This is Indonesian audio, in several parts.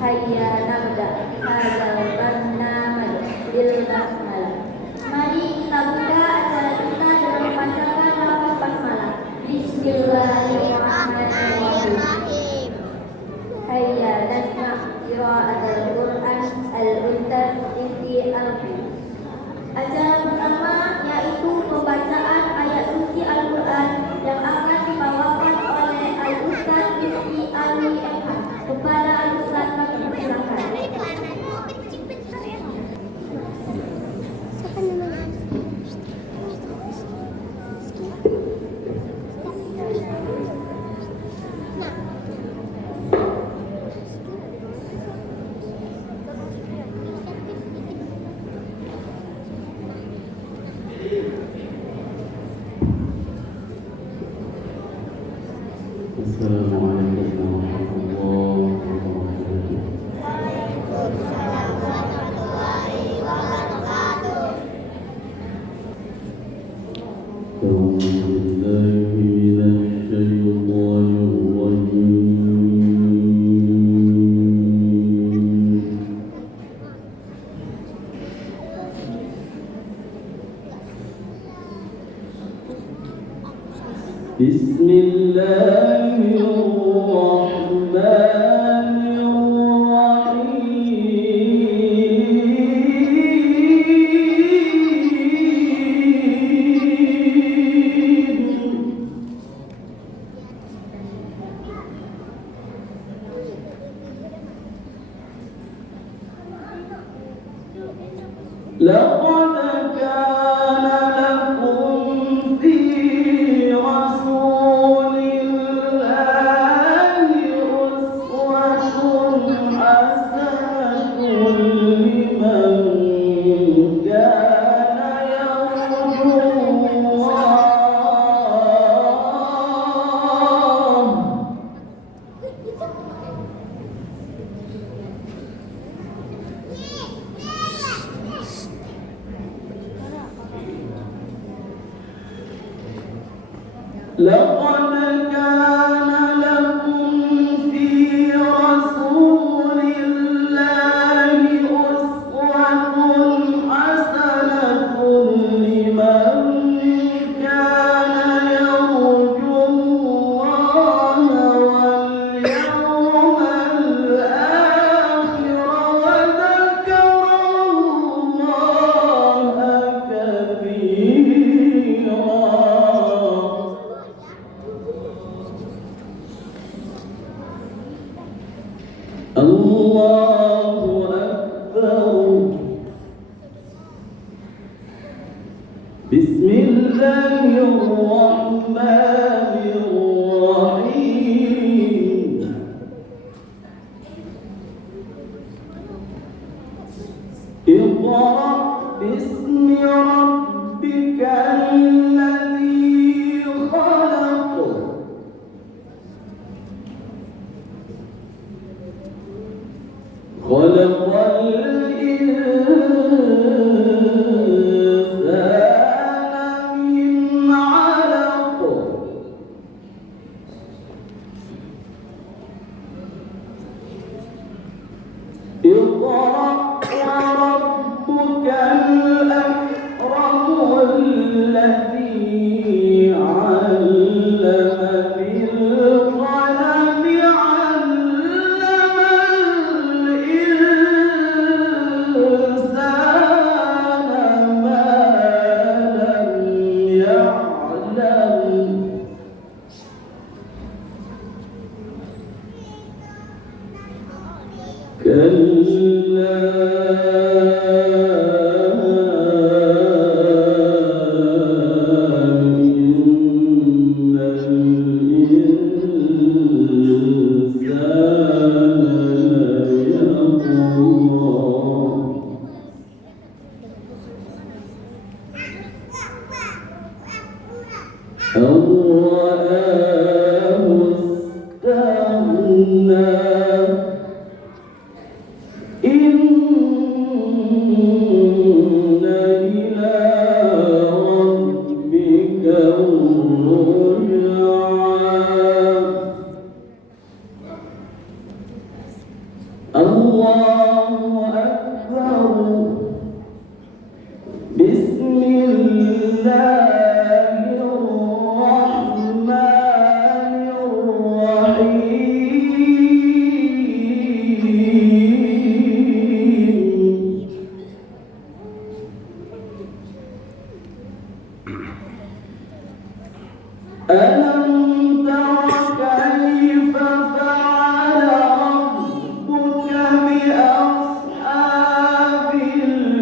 Hayya nabda hadzal barnamij bil basmalah. Mari kita buka acara kita dengan membacakan lafaz basmalah. Bismillahirrahmanirrahim. Hayya nasma' qira'atul Qur'an al-muntazim fi al-fi. Acara pertama yaitu pembacaan ayat suci Al-Quran yang akan dibawakan oleh Al-Ustaz Rizky Ali MH. Kepada Al-Ustaz kami persilakan. Assalamualaikum warahmatullahi wabarakatuh. لقد كان لكم في رسول الله أسوة حسنة لمن كان يرجو الله. لقد كان لكم في رسول الله أسوة حسنة لمن كان يرجو الله واليوم الآخر وذكر الله كثيرا. الله أكبر. بسم الله الرحمن الرحيم. اقرأ باسم ربك الذي خلق. خلق الإنسان من علق. اقرأ وربك الأكرم الذي علم بالقلم علم الإنسان ما لم يعلم. إن الله أكبر. بسم الله الرحمن الرحيم. ألم تر كيف فعل ربك بأصحاب الفيل؟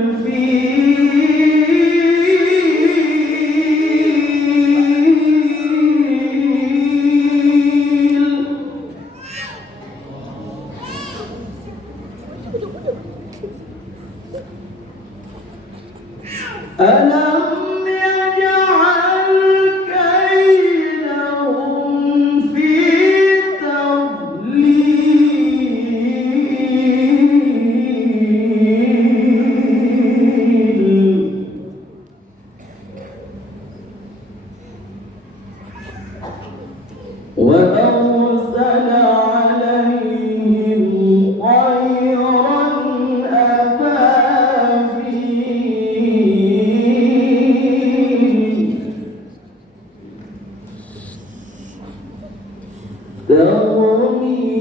ألم يجعل كيدهم في تضليل؟ وأرسل عليهم طيرا أبابيل ترميهم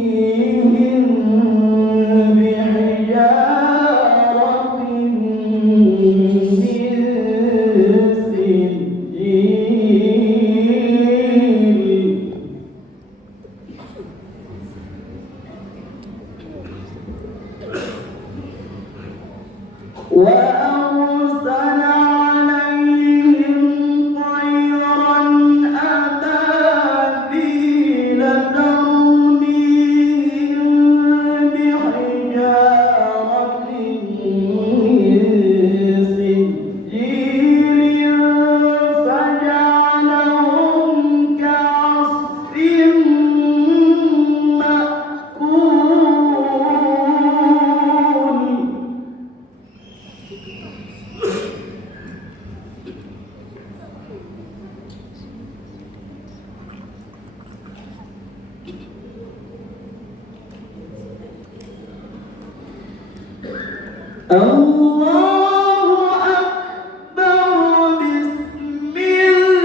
بحجارة من سجيل. وأرسل عليهم طيرا أبابيل ترميهم بحجارة من سجيل فجعلهم كعصف مأكول. الله أكبر. بسم الله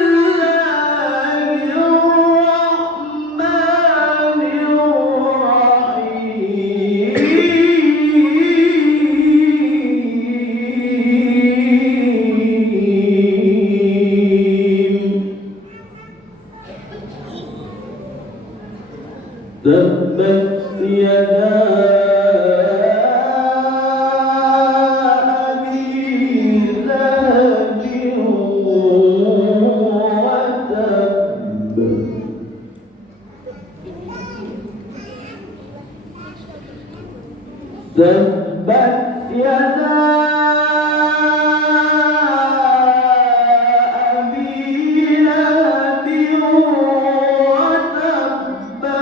الرحمن الرحيم. تبت يدا تبت يدا أبي لهب وتب ما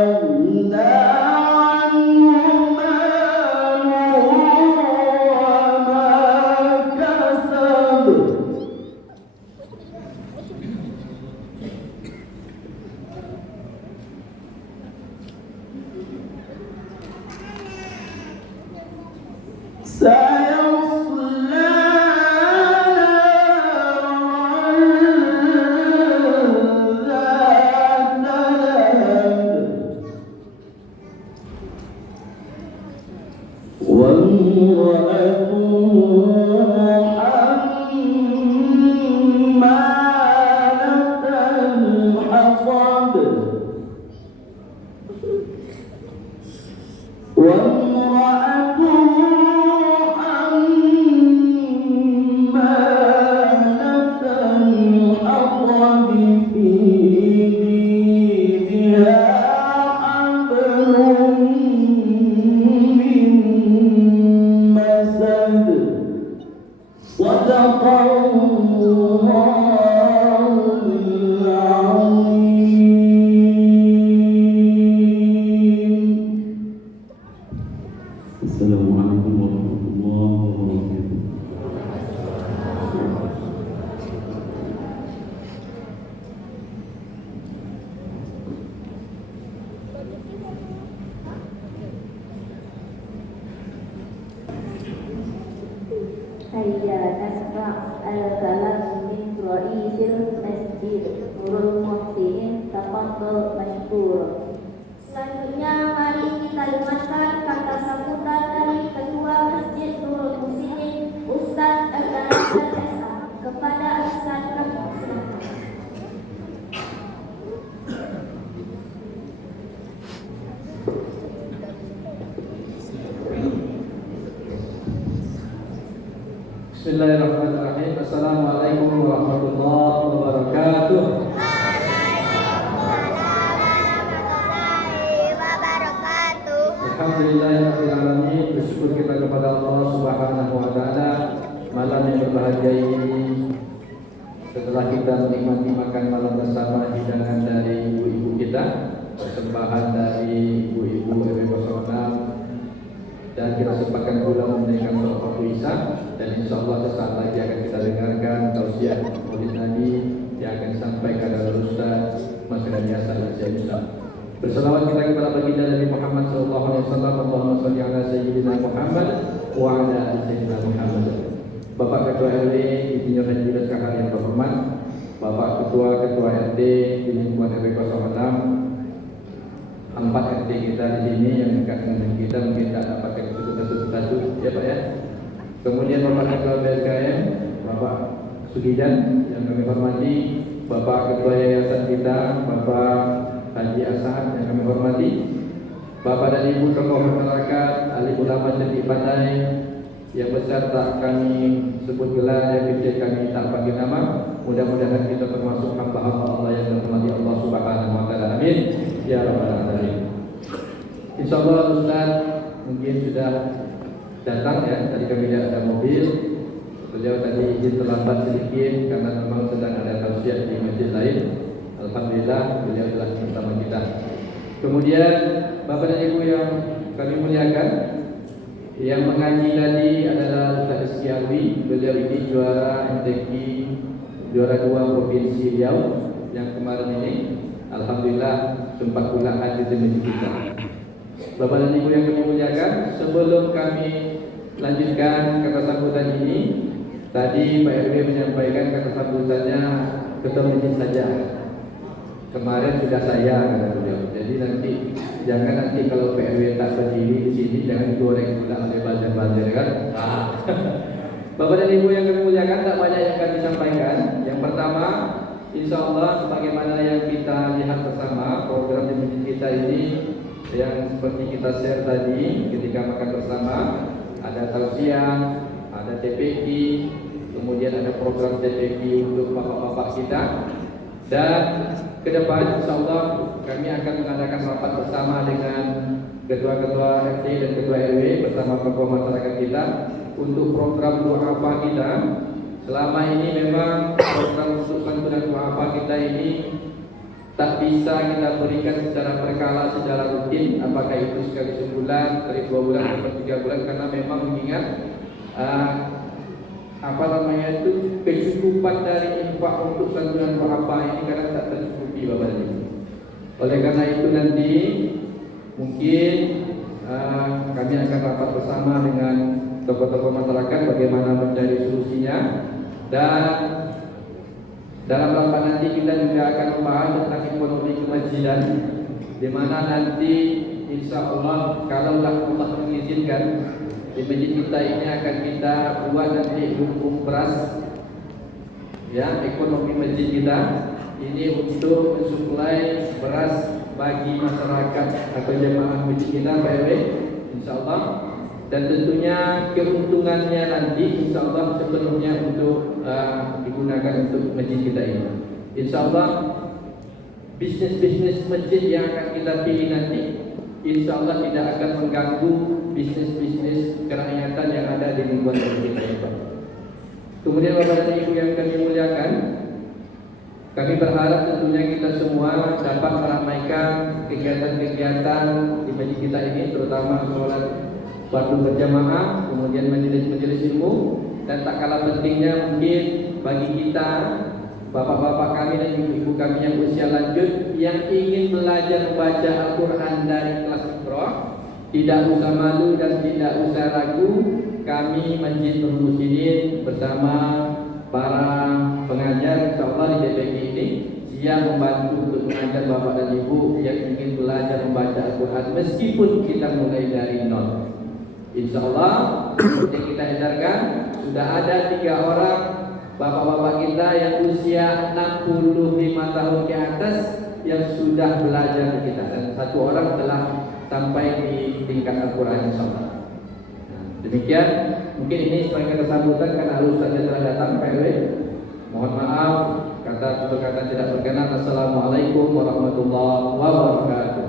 أغنى عنه ماله وما كسب. سيصلى نارا ذات لهب وامرأته حمالة الحطب وامرأته al-kalam min ra'isil masjid Nurul Muhsinin tafadhal mashkur. Selanjutnya mari kita dengarkan kata sambutan dari Ketua Masjid Nurul Muhsinin Ustaz Al-Arafat SA kepada Ustaz Rahmat. Bismillahirrahmanirrahim. Assalamualaikum warahmatullahi wabarakatuh. Alhamdulillahirrahmanirrahim. Bersyukur kita kepada Allah Subhanahu wa Ta'ala malam yang berbahagia ini. Setelah kita menikmati makan malam bersama hidangan dari ibu-ibu kita, persembahan dari ibu-ibu RW 06, dan kita sempatkan pula menunaikan sholat waktu Isya, dan insya Allah sesaat lagi akan kita dengarkan tausiah Maulid Nabi yang akan disampaikan oleh Ustaz Mas Rani Hasan Al-Syamsa. Berselawat kita kepada baginda Nabi Muhammad sallallahu alaihi wasallam. Allahumma shalli ala sayyidina Muhammad wa ala ali sayyidina Muhammad. Bapak Ketua RW, Insinyur Haji Yunus Kakak yang terhormat, Bapak Ketua RT di lingkungan RW 06, 4 RT kita di sini yang dekat dengan kita, mungkin tak dapatkan satu-satu ya Pak ya. Kemudian Bapak Ketua BSKM, Bapak Sugidan yang kami hormati, Bapak Ketua Yayasan kita, Bapak Haji Asad yang kami hormati, Bapak dan Ibu tokoh masyarakat, ahli ulama cantik pandai yang besar tak kami sebut gelar, yang kecil kami tak panggil nama. Mudah-mudahan kita termasuk hamba-hamba Allah yang dirahmati Allah Subhanahu wa Ta'ala. Amin ya rabbal alamin. Insyaallah Ustaz mungkin sudah datang ya, tadi kami lihat ada mobil. Beliau tadi izin terlambat sedikit karena memang sedang ada tausiah di masjid lain. Alhamdulillah beliau telah bersama kita. Kemudian Bapak dan Ibu yang kami muliakan, yang mengaji tadi adalah Ustaz Rizky Alwi. Beliau ini juara MTQ, juara 2 Provinsi Riau yang kemarin ini. Alhamdulillah sempat pula hadir di masjid kita. Bapak dan Ibu yang kami muliakan, sebelum kami lanjutkan kata sambutan ini, tadi Pak RW menyampaikan kata sambutannya ketua masjid saja. Kemarin sudah saya kata beliau. Jadi jangan nanti kalau PRW tak berdiri di sini jangan digoreng pula oleh buzzer-buzzer kan. Bapak dan Ibu yang kami muliakan, tak banyak yang kami sampaikan. Yang pertama, insya Allah sebagaimana yang kita lihat bersama program di masjid kita ini, yang seperti kita share tadi ketika makan bersama, ada tausiah, ada TPQ, kemudian ada program TPQ untuk bapak-bapak kita. Dan ke depan insyaallah kami akan mengadakan rapat bersama dengan ketua-ketua RT dan ketua RW bersama tokoh masyarakat kita untuk program duafa kita. Selama ini memang program untuk santunan duafa kita ini tak bisa kita berikan secara berkala, secara rutin, apakah itu sekali sebulan, sekali 2 bulan, atau 3 bulan, karena memang mengingat kecukupan dari infak untuk santunan duafa ini kadang tak tercukupi Bapak dan Ibu. Oleh karena itu nanti mungkin kami akan rapat bersama dengan tokoh-tokoh masyarakat bagaimana mencari solusinya, dan dalam rapat nanti kita juga akan membahas tentang ekonomi kemasjidan, di mana nanti insya Allah kalaulah Allah mengizinkan di masjid kita ini akan kita buat nanti lumbung beras ya, ekonomi masjid kita ini untuk mensuplai beras bagi masyarakat atau jemaah masjid kita Pak RW insyaallah. Dan tentunya keuntungannya nanti insyaallah sepenuhnya untuk digunakan untuk masjid kita ini. Insyaallah bisnis-bisnis masjid yang akan kita pilih nanti insyaallah tidak akan mengganggu bisnis-bisnis kerakyatan yang ada di lingkungan masjid kita ini. Kemudian Bapak dan Ibu yang kami muliakan, kami berharap tentunya kita semua dapat meramaikan kegiatan-kegiatan di masjid kita ini, terutama sholat waktu berjamaah, kemudian majelis-majelis ilmu, dan tak kalah pentingnya mungkin bagi kita, bapak-bapak kami dan ibu-ibu kami yang usia lanjut yang ingin belajar membaca Al-Quran dari kelas Iqra, tidak usah malu dan tidak usah ragu. Kami Masjid Nurul Muhsinin bersama para pengajar insyaallah di DPG ini siap membantu untuk mengajar bapak dan ibu yang ingin belajar membaca Al-Quran meskipun kita mulai dari nol. Insyaallah yang kita edarkan sudah ada 3 orang bapak-bapak kita yang usia 65 tahun ke atas yang sudah belajar ke kita, dan 1 orang telah sampai di tingkat Al-Quran insyaallah. Demikian, mungkin ini sebagai kesambutan karena Ustaznya telah datang Pak RW. Mohon maaf kata tidak berkenan. Assalamualaikum warahmatullahi wabarakatuh.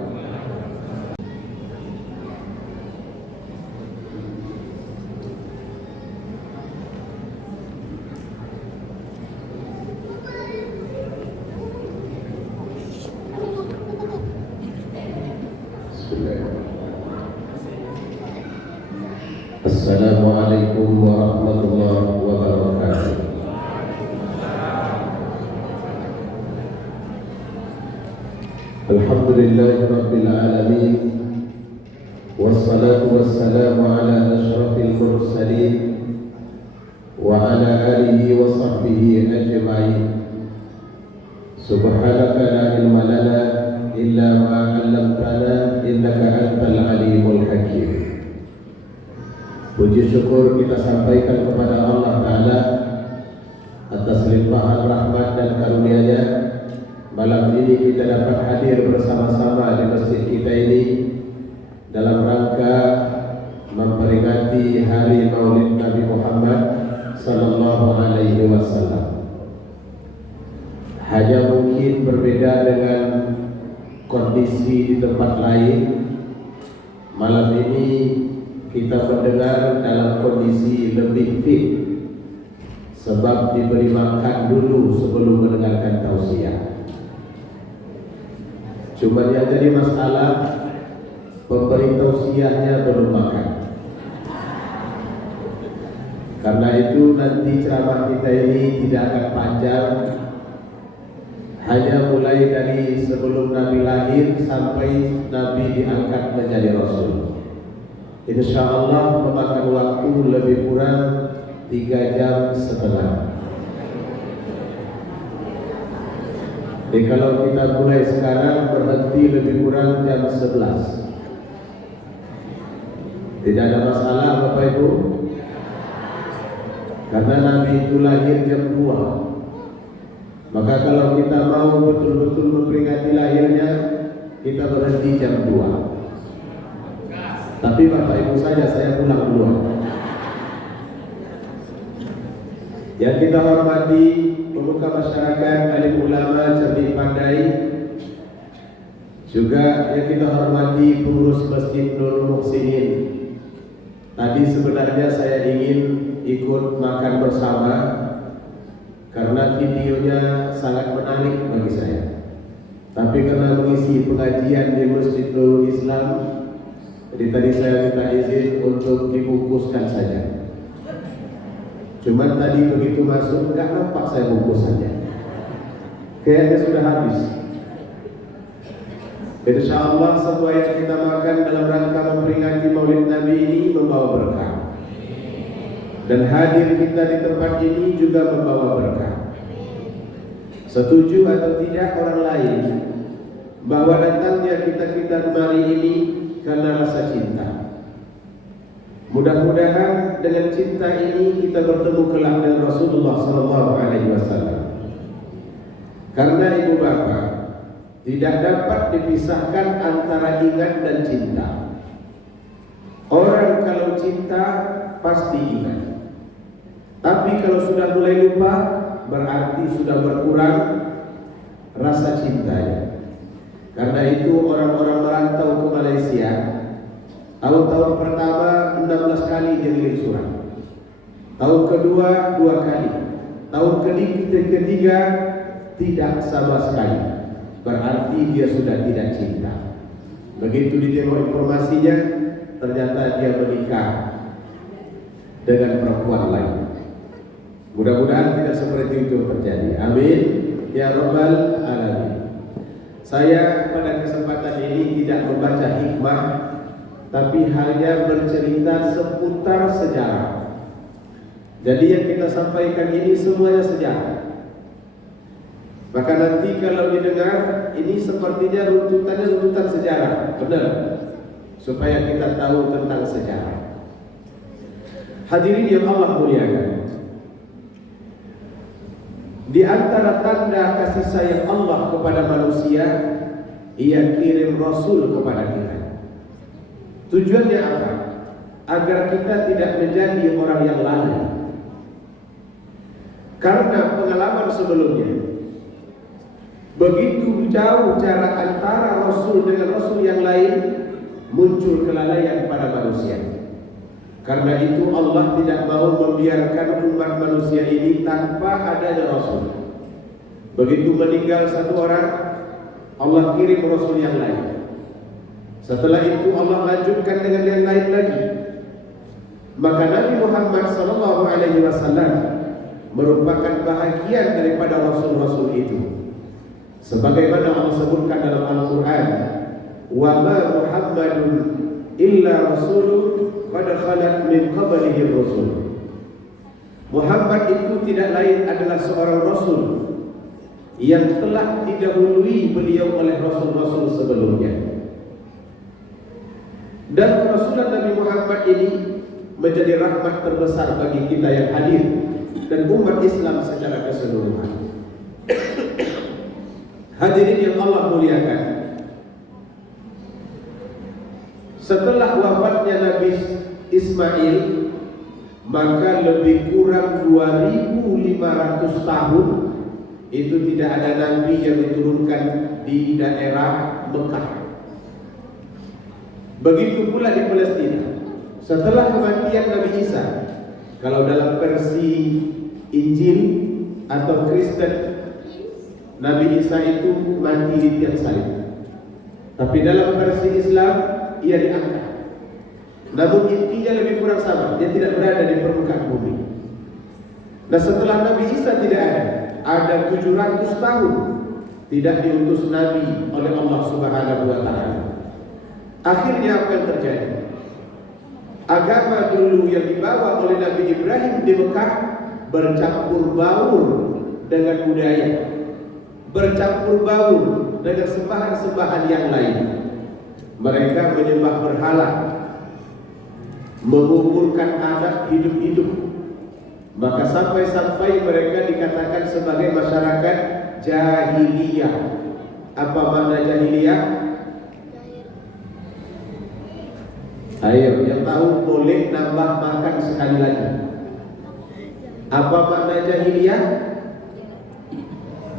Assalamualaikum warahmatullahi wabarakatuh. Alhamdulillahi rabbil alamin, wassalatu wassalamu ala asyrafil mursalin wa ala alihi wa sahbihi ajma'in. Subhanaka la ilma lana illa ma 'allamtana innaka antal alimul hakim. Puji syukur kita sampaikan kepada Allah Ta'ala atas limpahan rahmat dan karunia-Nya. Malam ini kita dapat hadir bersama-sama di masjid kita ini dalam rangka memperingati hari Maulid Nabi Muhammad sallallahu alaihi wasallam. Hanya mungkin berbeda dengan kondisi di tempat lain. Malam ini kita mendengar dalam kondisi lebih fit, sebab diberi makan dulu sebelum mendengarkan tausiah. Cuma yang jadi masalah, pemberi tausiahnya belum makan. Karena itu nanti ceramah kita ini tidak akan panjang, hanya mulai dari sebelum Nabi lahir sampai Nabi diangkat menjadi Rasul. InsyaAllah memakan waktu lebih kurang 3 jam setengah. Jadi kalau kita mulai sekarang berhenti lebih kurang jam 11. Tidak ada masalah Bapak Ibu, karena Nabi itu lahir jam 2. Maka kalau kita mau betul-betul memperingati lahirnya, kita berhenti jam 2. Tapi Bapak Ibu saja, saya pulang dulu. Yang kita hormati pemuka masyarakat, alim ulama, cerdik pandai, juga yang kita hormati pengurus Masjid Nurul Muhsinin. Tadi sebenarnya saya ingin ikut makan bersama karena videonya sangat menarik bagi saya. Tapi karena mengisi pengajian di Masjid Nurul Islam, jadi tadi saya minta izin untuk dibungkuskan saja. Cuma tadi begitu masuk nggak nampak saya bungkus saja. Kayaknya sudah habis. InsyaAllah semua yang kita makan dalam rangka memperingati Maulid Nabi ini membawa berkah. Dan hadir kita di tempat ini juga membawa berkah. Setuju atau tidak orang lain bahwa datangnya kita kemari ini karena rasa cinta. Mudah-mudahan dengan cinta ini kita bertemu kelak dengan Rasulullah SAW. Karena ibu bapa tidak dapat dipisahkan antara ingat dan cinta. Orang kalau cinta pasti ingat. Tapi kalau sudah mulai lupa, berarti sudah berkurang rasa cintanya. Karena itu orang-orang merantau ke Malaysia, tahun-tahun pertama 16 kali dia ngirim surat, tahun kedua 2 kali, tahun ketiga tidak sama sekali. Berarti dia sudah tidak cinta. Begitu ditengok informasinya, ternyata dia menikah dengan perempuan lain. Mudah-mudahan tidak seperti itu terjadi. Amin ya rabbal alamin. Saya pada kesempatan ini tidak membaca hikmah, tapi hanya bercerita seputar sejarah. Jadi yang kita sampaikan ini semuanya sejarah. Maka nanti kalau didengar ini sepertinya runtutan sejarah, benar? Supaya kita tahu tentang sejarah. Hadirin yang Allah muliakan, di antara tanda kasih sayang Allah kepada manusia, Ia kirim Rasul kepada kita. Tujuannya apa? Agar kita tidak menjadi orang yang lalai. Karena pengalaman sebelumnya, begitu jauh jarak antara Rasul dengan Rasul yang lain, muncul kelalaian pada manusia. Karena itu Allah tidak mau membiarkan umat manusia ini tanpa adanya Rasul. Begitu meninggal satu orang, Allah kirim Rasul yang lain. Setelah itu Allah lanjutkan dengan yang lain lagi. Maka Nabi Muhammad SAW merupakan bahagian daripada Rasul-Rasul itu. Sebagaimana Allah sebutkan dalam Al-Quran, wa ma Muhammadun illa rasulun qad khalat min qablihi rusul. Muhammad itu tidak lain adalah seorang Rasul yang telah didahului beliau oleh Rasul-Rasul sebelumnya. Dan kerasulan Nabi Muhammad ini menjadi rahmat terbesar bagi kita yang hadir dan umat Islam secara keseluruhan. Hadirin yang Allah muliakan, setelah wafatnya Nabi Ismail, maka lebih kurang 2500 tahun itu tidak ada nabi yang diturunkan di daerah Mekah. Begitu pula di Palestina. Setelah kematian Nabi Isa, kalau dalam versi Injil atau Kristen, Nabi Isa itu mati di tiang salib. Tapi dalam versi Islam, ia diangkat. Namun intinya lebih kurang sama, dia tidak berada di permukaan bumi. Nah, setelah Nabi Isa tidak ada 700 tahun tidak diutus Nabi oleh Allah Subhanahu wa Ta'ala. Akhirnya apa yang terjadi? Agama dulu yang dibawa oleh Nabi Ibrahim di Mekah bercampur baur dengan budaya, bercampur baur dengan sembahan-sembahan yang lain. Mereka menyembah berhala, mengumpulkan anak hidup-hidup. Maka sampai-sampai mereka dikatakan sebagai masyarakat jahiliyah. Apa makna jahiliyah? Ayo, yang tahu boleh nambah makan sekali lagi. Apa makna jahiliyah?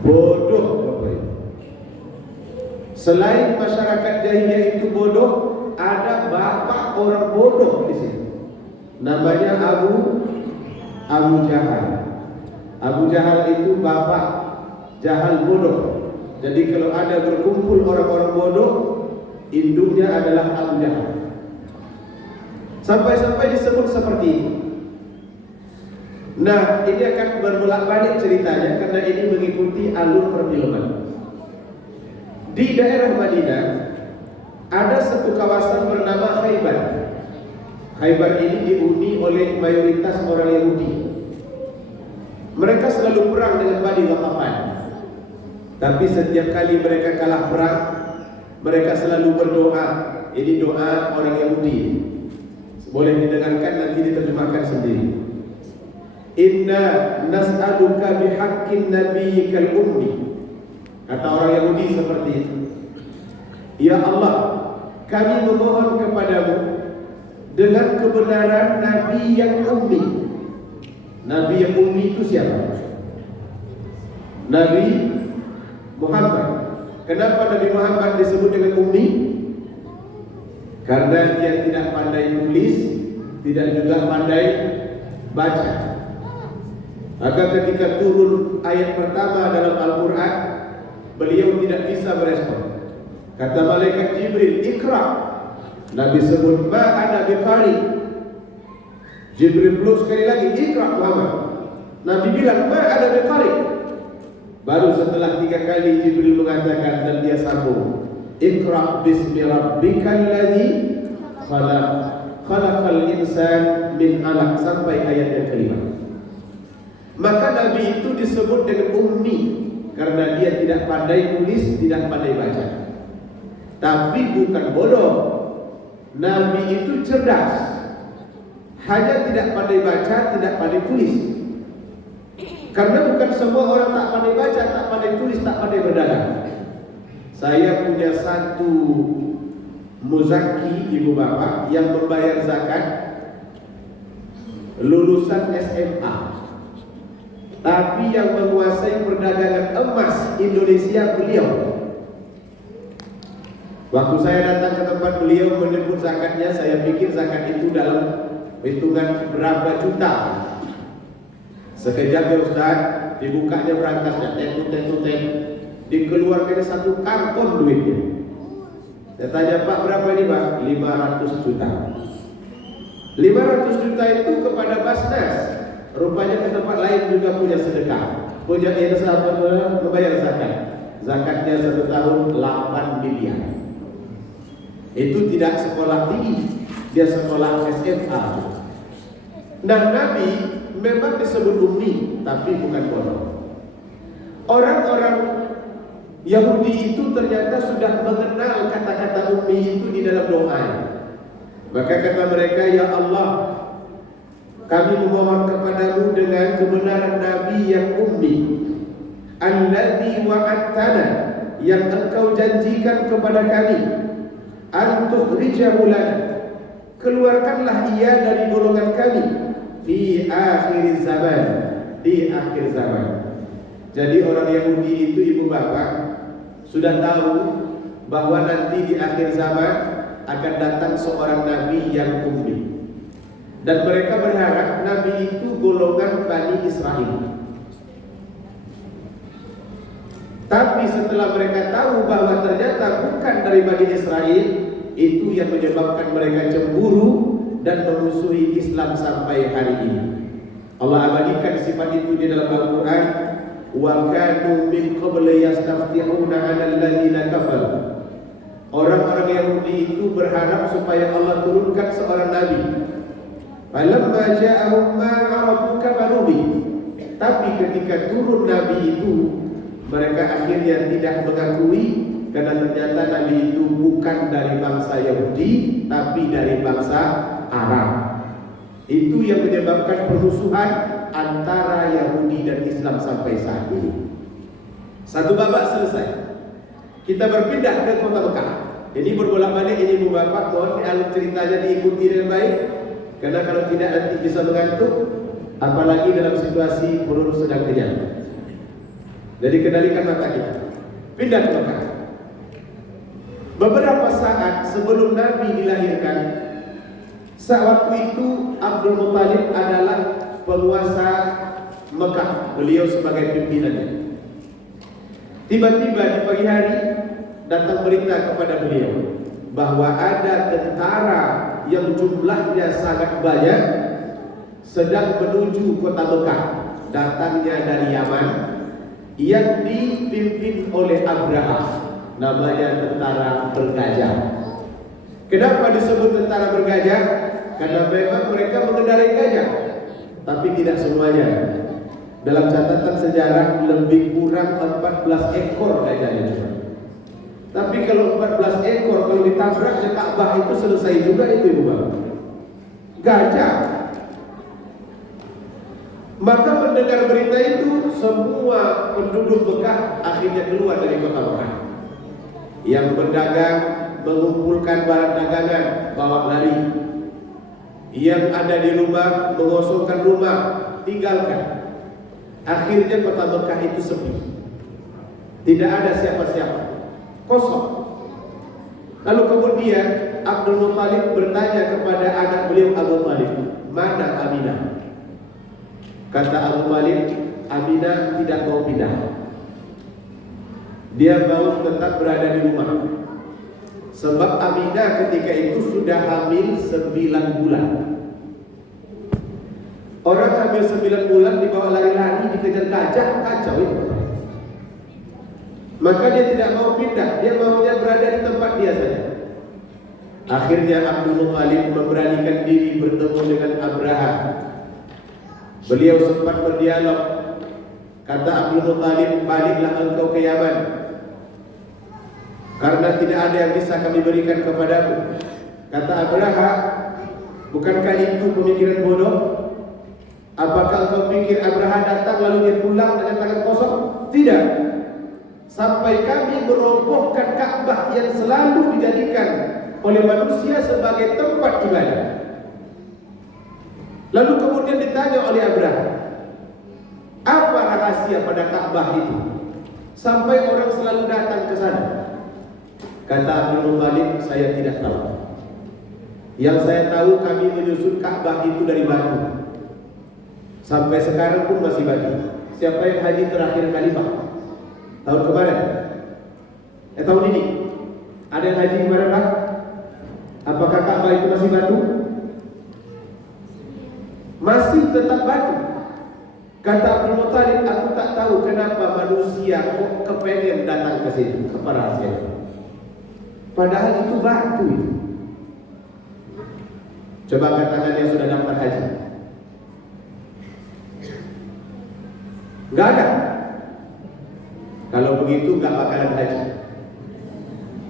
Bodoh, Bapak Ibu. Selain masyarakat jahiliyah itu bodoh, ada bapak orang bodoh di sini. Namanya Abu Jahal. Abu Jahal itu bapak jahal bodoh. Jadi kalau ada berkumpul orang-orang bodoh, induknya adalah Abu Jahal. Sampai-sampai disebut seperti ini. Nah, ini akan berbolak-balik ceritanya karena ini mengikuti alur perfilman. Di daerah Madinah ada satu kawasan bernama Khaybar. Khaybar ini dihuni oleh mayoritas orang Yahudi. Mereka selalu perang dengan Bani Ghatafan. Tapi setiap kali mereka kalah perang, mereka selalu berdoa. Ini doa orang Yahudi. Boleh didengarkan, nanti diterjemahkan sendiri. Inna nas'aluka bihaqqin nabiyyikal ummi. Kata orang Yahudi seperti itu. Ya Allah, kami memohon kepadamu dengan kebenaran Nabi yang ummi. Nabi yang ummi itu siapa? Nabi Muhammad. Kenapa Nabi Muhammad disebut dengan ummi? Karena dia tidak pandai tulis, tidak juga pandai baca. Maka ketika turun ayat pertama dalam Al-Quran, beliau tidak bisa merespon. Kata malaikat Jibril, Iqra. Nabi sebut, ma ana biqari. Jibril belum sekali lagi, Iqra Muhammad. Nabi bilang, ma ana biqari. Baru setelah 3 kali Jibril mengatakan dan dia sambung, Iqra bismi rabbikal ladzi khalaq, khalaqal insan min 'alaq, sampai ayat yang kelima. Maka Nabi itu disebut dengan ummi karena dia tidak pandai tulis, tidak pandai baca. Tapi bukan bodoh. Nabi itu cerdas. Hanya tidak pandai baca, tidak pandai tulis. Karena bukan semua orang tak pandai baca, tak pandai tulis, tak pandai berdagang. Saya punya satu muzaki ibu bapak yang membayar zakat, lulusan SMA, tapi yang menguasai perdagangan emas Indonesia beliau. Waktu saya datang ke tempat beliau menyebut zakatnya, saya pikir zakat itu dalam hitungan berapa juta. Sekejap ya Ustaz, dibukanya berangkasnya, ten, dikeluarkan satu karton duitnya. Saya tanya, Pak berapa ini Pak? 500 juta. 500 juta itu kepada Basnas. Rupanya ke tempat lain juga punya sedekah, punya sahabat membayar zakat. Zakatnya 1 tahun 8 miliar. Itu tidak sekolah tinggi, dia sekolah SMA. Nah, Nabi memang disebut ummi, tapi bukan bodoh. Orang-orang Yahudi itu ternyata sudah mengenal kata-kata ummi itu di dalam doa. Maka kata mereka, ya Allah, kami memohon kepadamu dengan kebenaran Nabi yang ummi, alladzi wa'adtana, yang engkau janjikan kepada kami, antukhrijahu lana, keluarkanlah ia dari golongan kami, di akhir zaman, di akhir zaman. Jadi orang Yahudi itu ibu bapak sudah tahu bahwa nanti di akhir zaman akan datang seorang nabi yang ummi, dan mereka berharap nabi itu golongan Bani Israel. Tapi setelah mereka tahu bahwa ternyata bukan dari Bani Israel, itu yang menyebabkan mereka cemburu dan memusuhi Islam sampai hari ini. Allah abadikan sifat itu di dalam Al-Quran. Wa kanu min qabli yastaftihuna 'alal ladzina kafaru. Orang-orang Yahudi itu berharap supaya Allah turunkan seorang nabi. Falamma ja'ahum ma 'arafu kafaru bi. Tapi ketika turun nabi itu, mereka akhirnya tidak mengakui, karena ternyata nabi itu bukan dari bangsa Yahudi, tapi dari bangsa Arab. Itu yang menyebabkan permusuhan antara Yahudi dan Islam sampai saat ini. Satu babak selesai, kita berpindah ke kota Mekah. Jadi berbolak-balik ini ibu bapak, mohon alur ceritanya diikuti dengan baik, karena kalau tidak nanti bisa mengantuk, apalagi dalam situasi perut sedang kenyang. Jadi kendalikan mata kita. Pindah ke Mekah. Beberapa saat sebelum Nabi dilahirkan, saat waktu itu Abdul Muttalib adalah penguasa Mekah, beliau sebagai pimpinannya. Tiba-tiba di pagi hari datang berita kepada beliau bahwa ada tentara yang jumlahnya sangat banyak sedang menuju kota Mekah, datangnya dari Yaman, yang dipimpin oleh Abraha, namanya tentara bergajah. Kenapa disebut tentara bergajah? Karena memang mereka mengendarai gajah, tapi tidak semuanya. Dalam catatan sejarah lebih kurang 14 ekor gajahnya. Tapi kalau 14 ekor, kalau ditabrak ke Ka'bah itu selesai juga itu ibu bapak. Gajah. Maka mendengar berita itu, semua penduduk Mekah akhirnya keluar dari kota Mekah. Yang berdagang mengumpulkan barang dagangan, bawa lari. Yang ada di rumah mengosongkan rumah, tinggalkan. Akhirnya kota Mekah itu sepi. Tidak ada siapa-siapa, kosong. Lalu kemudian Abdul Muttalib bertanya kepada anak beliau Abu Talib, mana Aminah? Kata Abu Talib, Aminah tidak mau pindah. Dia mau tetap berada di rumah. Sebab Aminah ketika itu sudah hamil 9 bulan. Orang hamil 9 bulan dibawa lari-lari dikejar gajah, kacau itu. Maka dia tidak mau pindah, dia maunya berada di tempat dia saja. Akhirnya Abdul Muttalib memberanikan diri bertemu dengan Abraha. Beliau sempat berdialog. Kata Abdul Muttalib, baliklah engkau ke Yaman, karena tidak ada yang bisa kami berikan kepadamu. Kata Abraha, bukankah itu pemikiran bodoh? Apakah engkau pikir Abraha datang lalu dia pulang dengan tangan kosong? Tidak. Sampai kami merobohkan Ka'bah yang selalu dijadikan oleh manusia sebagai tempat ibadah. Lalu kemudian ditanya oleh Abraha, apa rahasia pada Ka'bah itu sampai orang selalu datang ke sana? Kata Abdul Muttalib, saya tidak tahu. Yang saya tahu, kami menyusun Ka'bah itu dari batu. Sampai sekarang pun masih batu. Siapa yang haji terakhir kali Pak? Tahun kemarin? Tahun ini? Ada yang haji kemarin Pak? Apakah Ka'bah itu masih batu? Masih tetap batu. Kata Abdul Muttalib, aku tak tahu kenapa manusia kok kepengen datang ke sini. Apa rahasianya? Padahal itu batu itu. Coba katakan yang sudah daftar haji. Enggak ada. Kalau begitu enggak bakalan haji.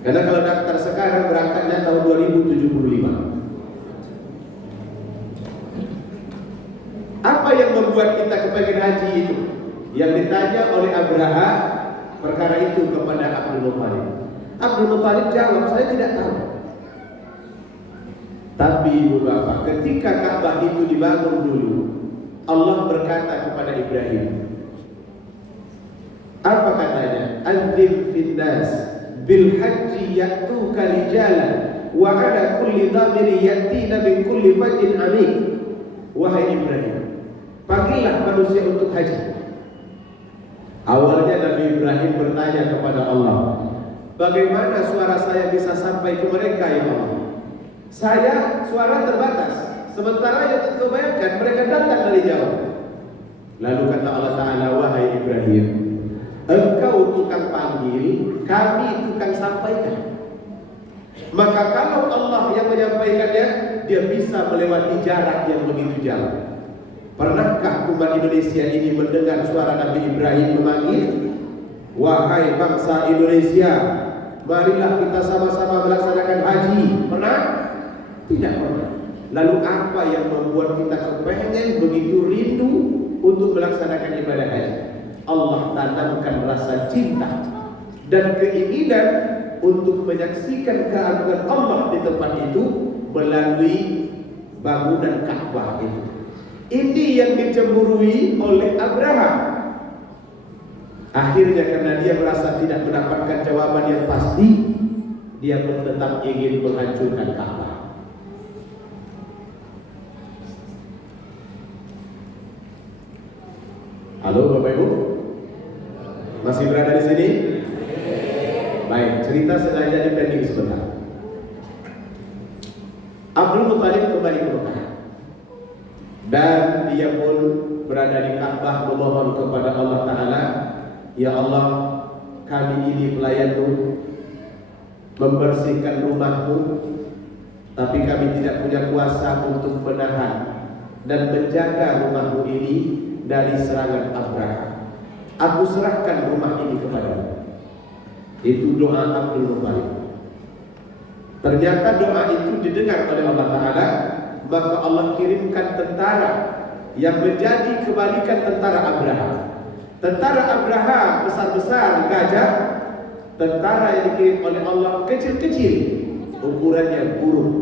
Karena kalau daftar sekarang berangkatnya tahun 2075. Apa yang membuat kita kepengen haji itu? Yang ditanya oleh Abraha perkara itu kepada Abdul Muttalib. Abdul Muttalib jawab, saya tidak tahu. Tapi ibu bapak, ketika Ka'bah itu dibangun dulu, Allah berkata kepada Ibrahim, apa katanya? Anzir finnas bil haji ya'tuka rijalan wa ala kulli dhamiri yatina min kulli fajin amik. Wahai Ibrahim, panggillah manusia untuk haji. Awalnya Nabi Ibrahim bertanya kepada Allah, bagaimana suara saya bisa sampai ke mereka ya Allah? Saya suara terbatas, sementara yang engkau bayangkan mereka datang dari jauh. Lalu kata Allah Ta'ala, wahai Ibrahim, engkau tukang panggil, kami tukang sampaikan. Maka kalau Allah yang menyampaikannya, dia bisa melewati jarak yang begitu jauh. Pernahkah umat Indonesia ini mendengar suara Nabi Ibrahim memanggil, wahai bangsa Indonesia, marilah kita sama-sama melaksanakan haji? Pernah? Tidak pernah. Lalu apa yang membuat kita kepengen begitu rindu untuk melaksanakan ibadah haji? Allah tanamkan rasa cinta dan keinginan untuk menyaksikan keagungan Allah di tempat itu melalui bangunan Ka'bah itu. Ini yang dicemburui oleh Abraham. Akhirnya karena dia merasa tidak mendapatkan jawaban yang pasti, dia pun tetap ingin menghancurkan Ka'bah. Halo Bapak Ibu, masih berada di sini? Baik, cerita sengaja dipending sebentar. Abdul Muttalib kembali ke Mekah dan dia pun berada di Ka'bah memohon kepada Allah Ta'ala, ya Allah, kami ini pelayan-Mu, membersihkan rumah-Mu, tapi kami tidak punya kuasa untuk menahan dan menjaga rumah-Mu ini dari serangan Abraha. Aku serahkan rumah ini kepada-Mu. Itu doa Abdul Muttalib. Ternyata doa itu didengar oleh Allah Ta'ala, maka Allah kirimkan tentara yang menjadi kebalikan tentara Abraha. Tentara Abraha besar-besar gajah, tentara yang dikirim oleh Allah kecil-kecil, ukurannya burung.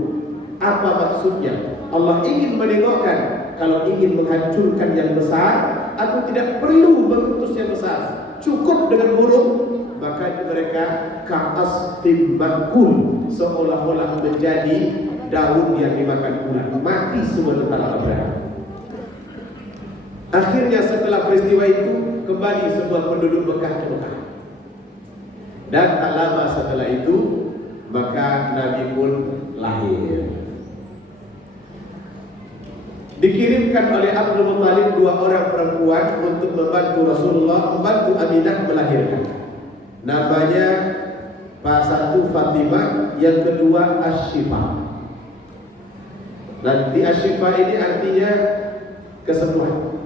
Apa maksudnya? Allah ingin menengokkan, kalau ingin menghancurkan yang besar, aku tidak perlu mengutus yang besar, cukup dengan burung. Maka mereka ka'asfim makul, seolah-olah menjadi daun yang dimakan ular. Mati semua tentara Abraham. Akhirnya setelah peristiwa itu kembali semua penduduk Mekah ke Mekah. Dan tak lama setelah itu maka Nabi pun lahir. Dikirimkan oleh Abdul Muttalib 2 orang perempuan untuk membantu Rasulullah, membantu Aminah melahirkan. Namanya satu Fatimah, yang kedua Asy-Syifa. Nanti Asy-Syifa ini artinya kesembuhan.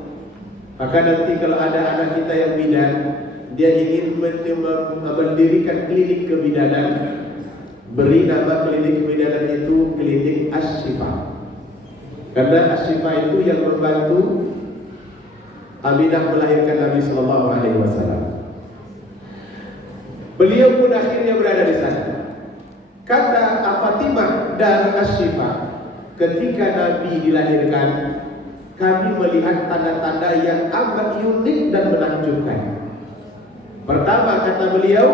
Maka nanti kalau ada anak kita yang bidan, dia ingin mendirikan klinik kebidanan, beri nama klinik kebidanan itu klinik Asy-Syifa. Karena Asy-Syifa itu yang membantu Aminah melahirkan Nabi Sallallahu Alaihi Wasallam. Beliau pun akhirnya berada di sana. Kata Fatimah dari Asy-Syifa, ketika Nabi dilahirkan, kami melihat tanda-tanda yang amat unik dan menakjubkan. Pertama, kata beliau,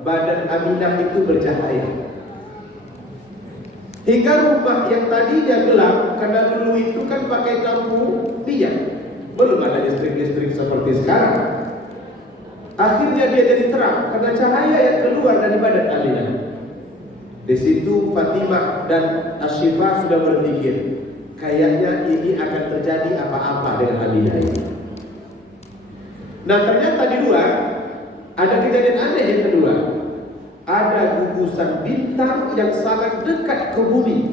badan Aminah itu bercahaya. Hingga rumah yang tadinya gelap, karena dulu itu kan pakai lampu minyak, belum ada listrik-listrik seperti sekarang. Akhirnya dia jadi terang karena cahaya yang keluar dari badan Aminah. Di situ Fatimah dan Asy-Syifa sudah berpikir, kayaknya ini akan terjadi apa-apa dengan Aminah ini. Nah, ternyata di luar ada kejadian aneh yang kedua. Ada gugusan bintang yang sangat dekat ke bumi.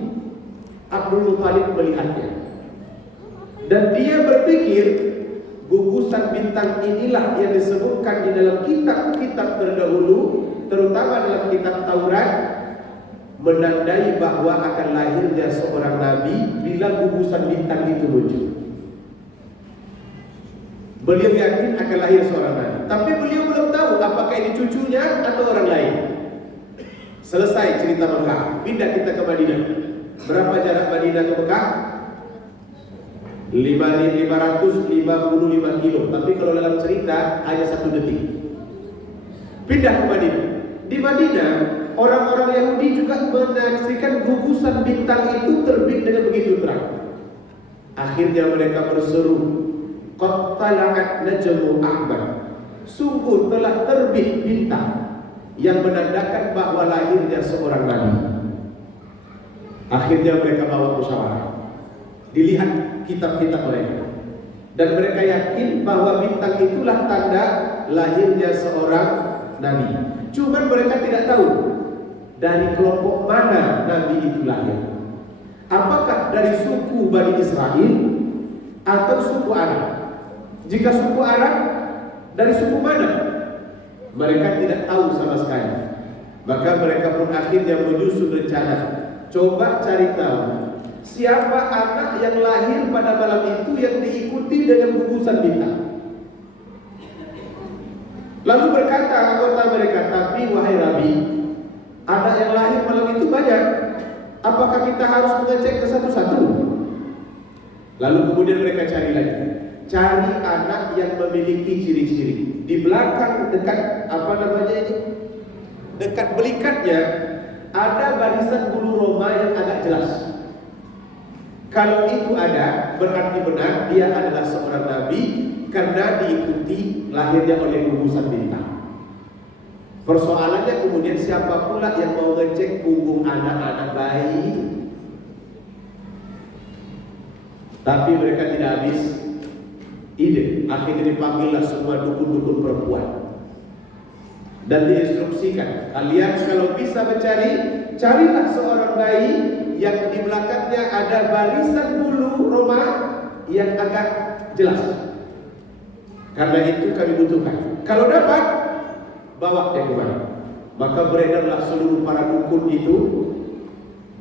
Abdul Muthalib melihatnya, dan dia berpikir gugusan bintang inilah yang disebutkan di dalam kitab-kitab terdahulu, terutama dalam kitab Taurat, menandai bahwa akan lahirnya seorang nabi bila gugusan bintang itu muncul. Beliau yakin akan lahir seorang nabi, tapi beliau belum tahu apakah ini cucunya atau orang lain. Selesai cerita Mekah, pindah kita ke Madinah. Berapa jarak Madinah ke Mekah? 555 kilo. Tapi kalau dalam cerita hanya 1 detik. Pindah ke Madinah. Di Madinah, orang-orang Yahudi juga menyaksikan gugusan bintang itu terbit dengan begitu terang. Akhirnya mereka berseru, "Qad tala'at najmu ahmad." Sungguh telah terbit bintang yang menandakan bahwa lahirnya seorang nabi. Akhirnya mereka bawa musyawarah. Dilihat kitab-kitab mereka, dan mereka yakin bahwa bintang itulah tanda lahirnya seorang nabi. Cuma mereka tidak tahu dari kelompok mana nabi itu lahir. Apakah dari suku Bani Israel atau suku Arab? Jika suku Arab, dari suku mana? Mereka tidak tahu sama sekali. Maka mereka pun akhirnya menyusun rencana. Coba cari tahu siapa anak yang lahir pada malam itu yang diikuti dengan gugusan bintang. Lalu berkata anggota mereka, tapi wahai Rabi, anak yang lahir malam itu banyak. Apakah kita harus mengecek ke satu-satu? Lalu kemudian mereka cari lagi. Cari anak yang memiliki ciri-ciri. Di belakang dekat dekat belikatnya ada barisan bulu roma yang agak jelas. Kalau itu ada, berarti benar dia adalah seorang nabi karena diikuti lahirnya oleh gugusan bintang. Persoalannya kemudian siapa pula yang mau ngecek punggung anak-anak bayi? Tapi mereka tidak habis ide. Akhirnya dipanggillah semua dukun-dukun perempuan dan diinstruksikan, kalian kalau bisa mencari, carilah seorang bayi yang di belakangnya ada barisan bulu roma yang agak jelas. Karena itu kami butuhkan. Kalau dapat, bawa dia kemari. Maka beredarlah seluruh para dukun itu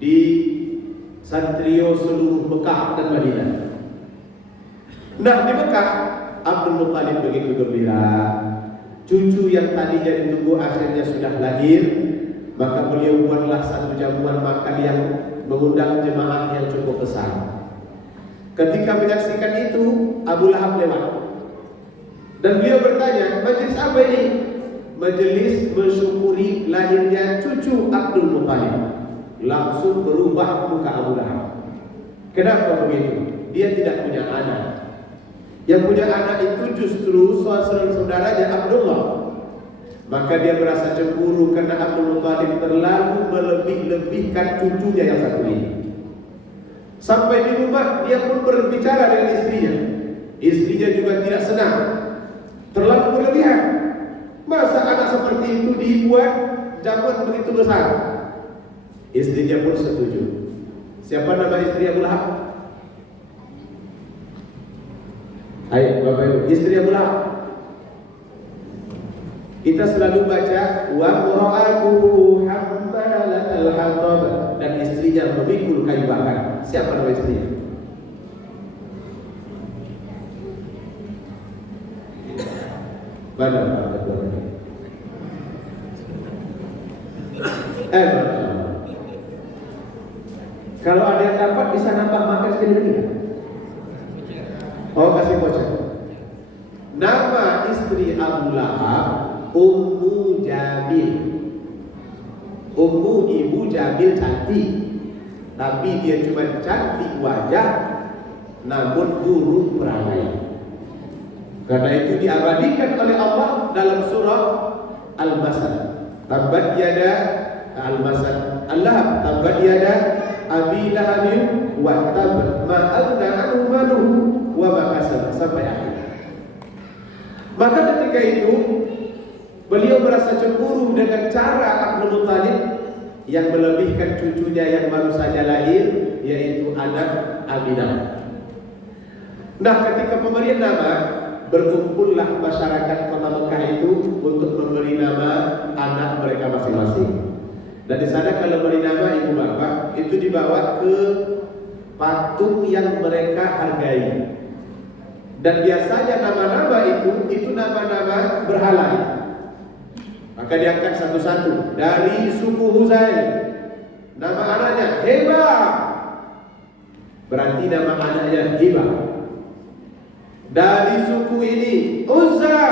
di Santrio seluruh Mekah dan Madinah. Nah, di Mekah Abdul Muthalib begitu gembira. Cucu yang tadinya ditunggu akhirnya sudah lahir. Maka beliau buatlah satu jamuan makan yang mengundang jemaah yang cukup besar. Ketika menyaksikan itu, Abu Lahab lewat dan beliau bertanya, majelis apa ini? Majelis mensyukuri lahirnya cucu Abdul Muthalib. Langsung berubah muka Abu Lahab. Kenapa begitu? Dia tidak punya anak. Yang punya anak itu justru saudaranya Abdullah. Maka dia merasa cemburu karena Abdul Muthalib terlalu melebih-lebihkan cucunya yang satu ini. Sampai di rumah dia pun berbicara dengan istrinya. Istrinya juga tidak senang. Terlalu berlebihan. Masa anak seperti itu dibuat jamuan begitu besar? Istrinya pun setuju. Siapa nama istri Abu Lahab? Ayo Bapak Ibu, istri Abu Lahab. Kita selalu baca wa mura'atuhu hammalatal hatab, dan istrinya memikul kayu bakar. Siapa nama istrinya? Mana? Kalau ada yang dapat bisa nambah makan sekali lagi. Oh, kasih bocor. Nama istri Abu Lahab Ummu Jamil. Ummu ibu Jamil cantik, tapi dia cuma cantik wajah, namun buruk perangai. Karena itu diabadikan oleh Allah dalam surah Al-Masad. Tabbat yada Al-Masad Allah, tabbat yada Abi Lahabin wa tab ma aghna anhu maluhu wa ma kasab, sampai akhir. Maka ketika itu beliau merasa cemburu dengan cara Abdul Muttalib yang melebihkan cucunya yang baru saja lahir, yaitu anak Aminah. Nah, ketika pemberian nama, berkumpullah masyarakat kota Mekah itu untuk memberi nama anak mereka masing-masing. Dan di sana kalau beri nama ibu bapak itu dibawa ke patung yang mereka hargai. Dan biasanya nama-nama itu nama-nama berhala. Maka diangkat satu-satu. Dari suku Huzail, nama anaknya Heba, berarti nama anaknya Heba. Dari suku ini Uzza,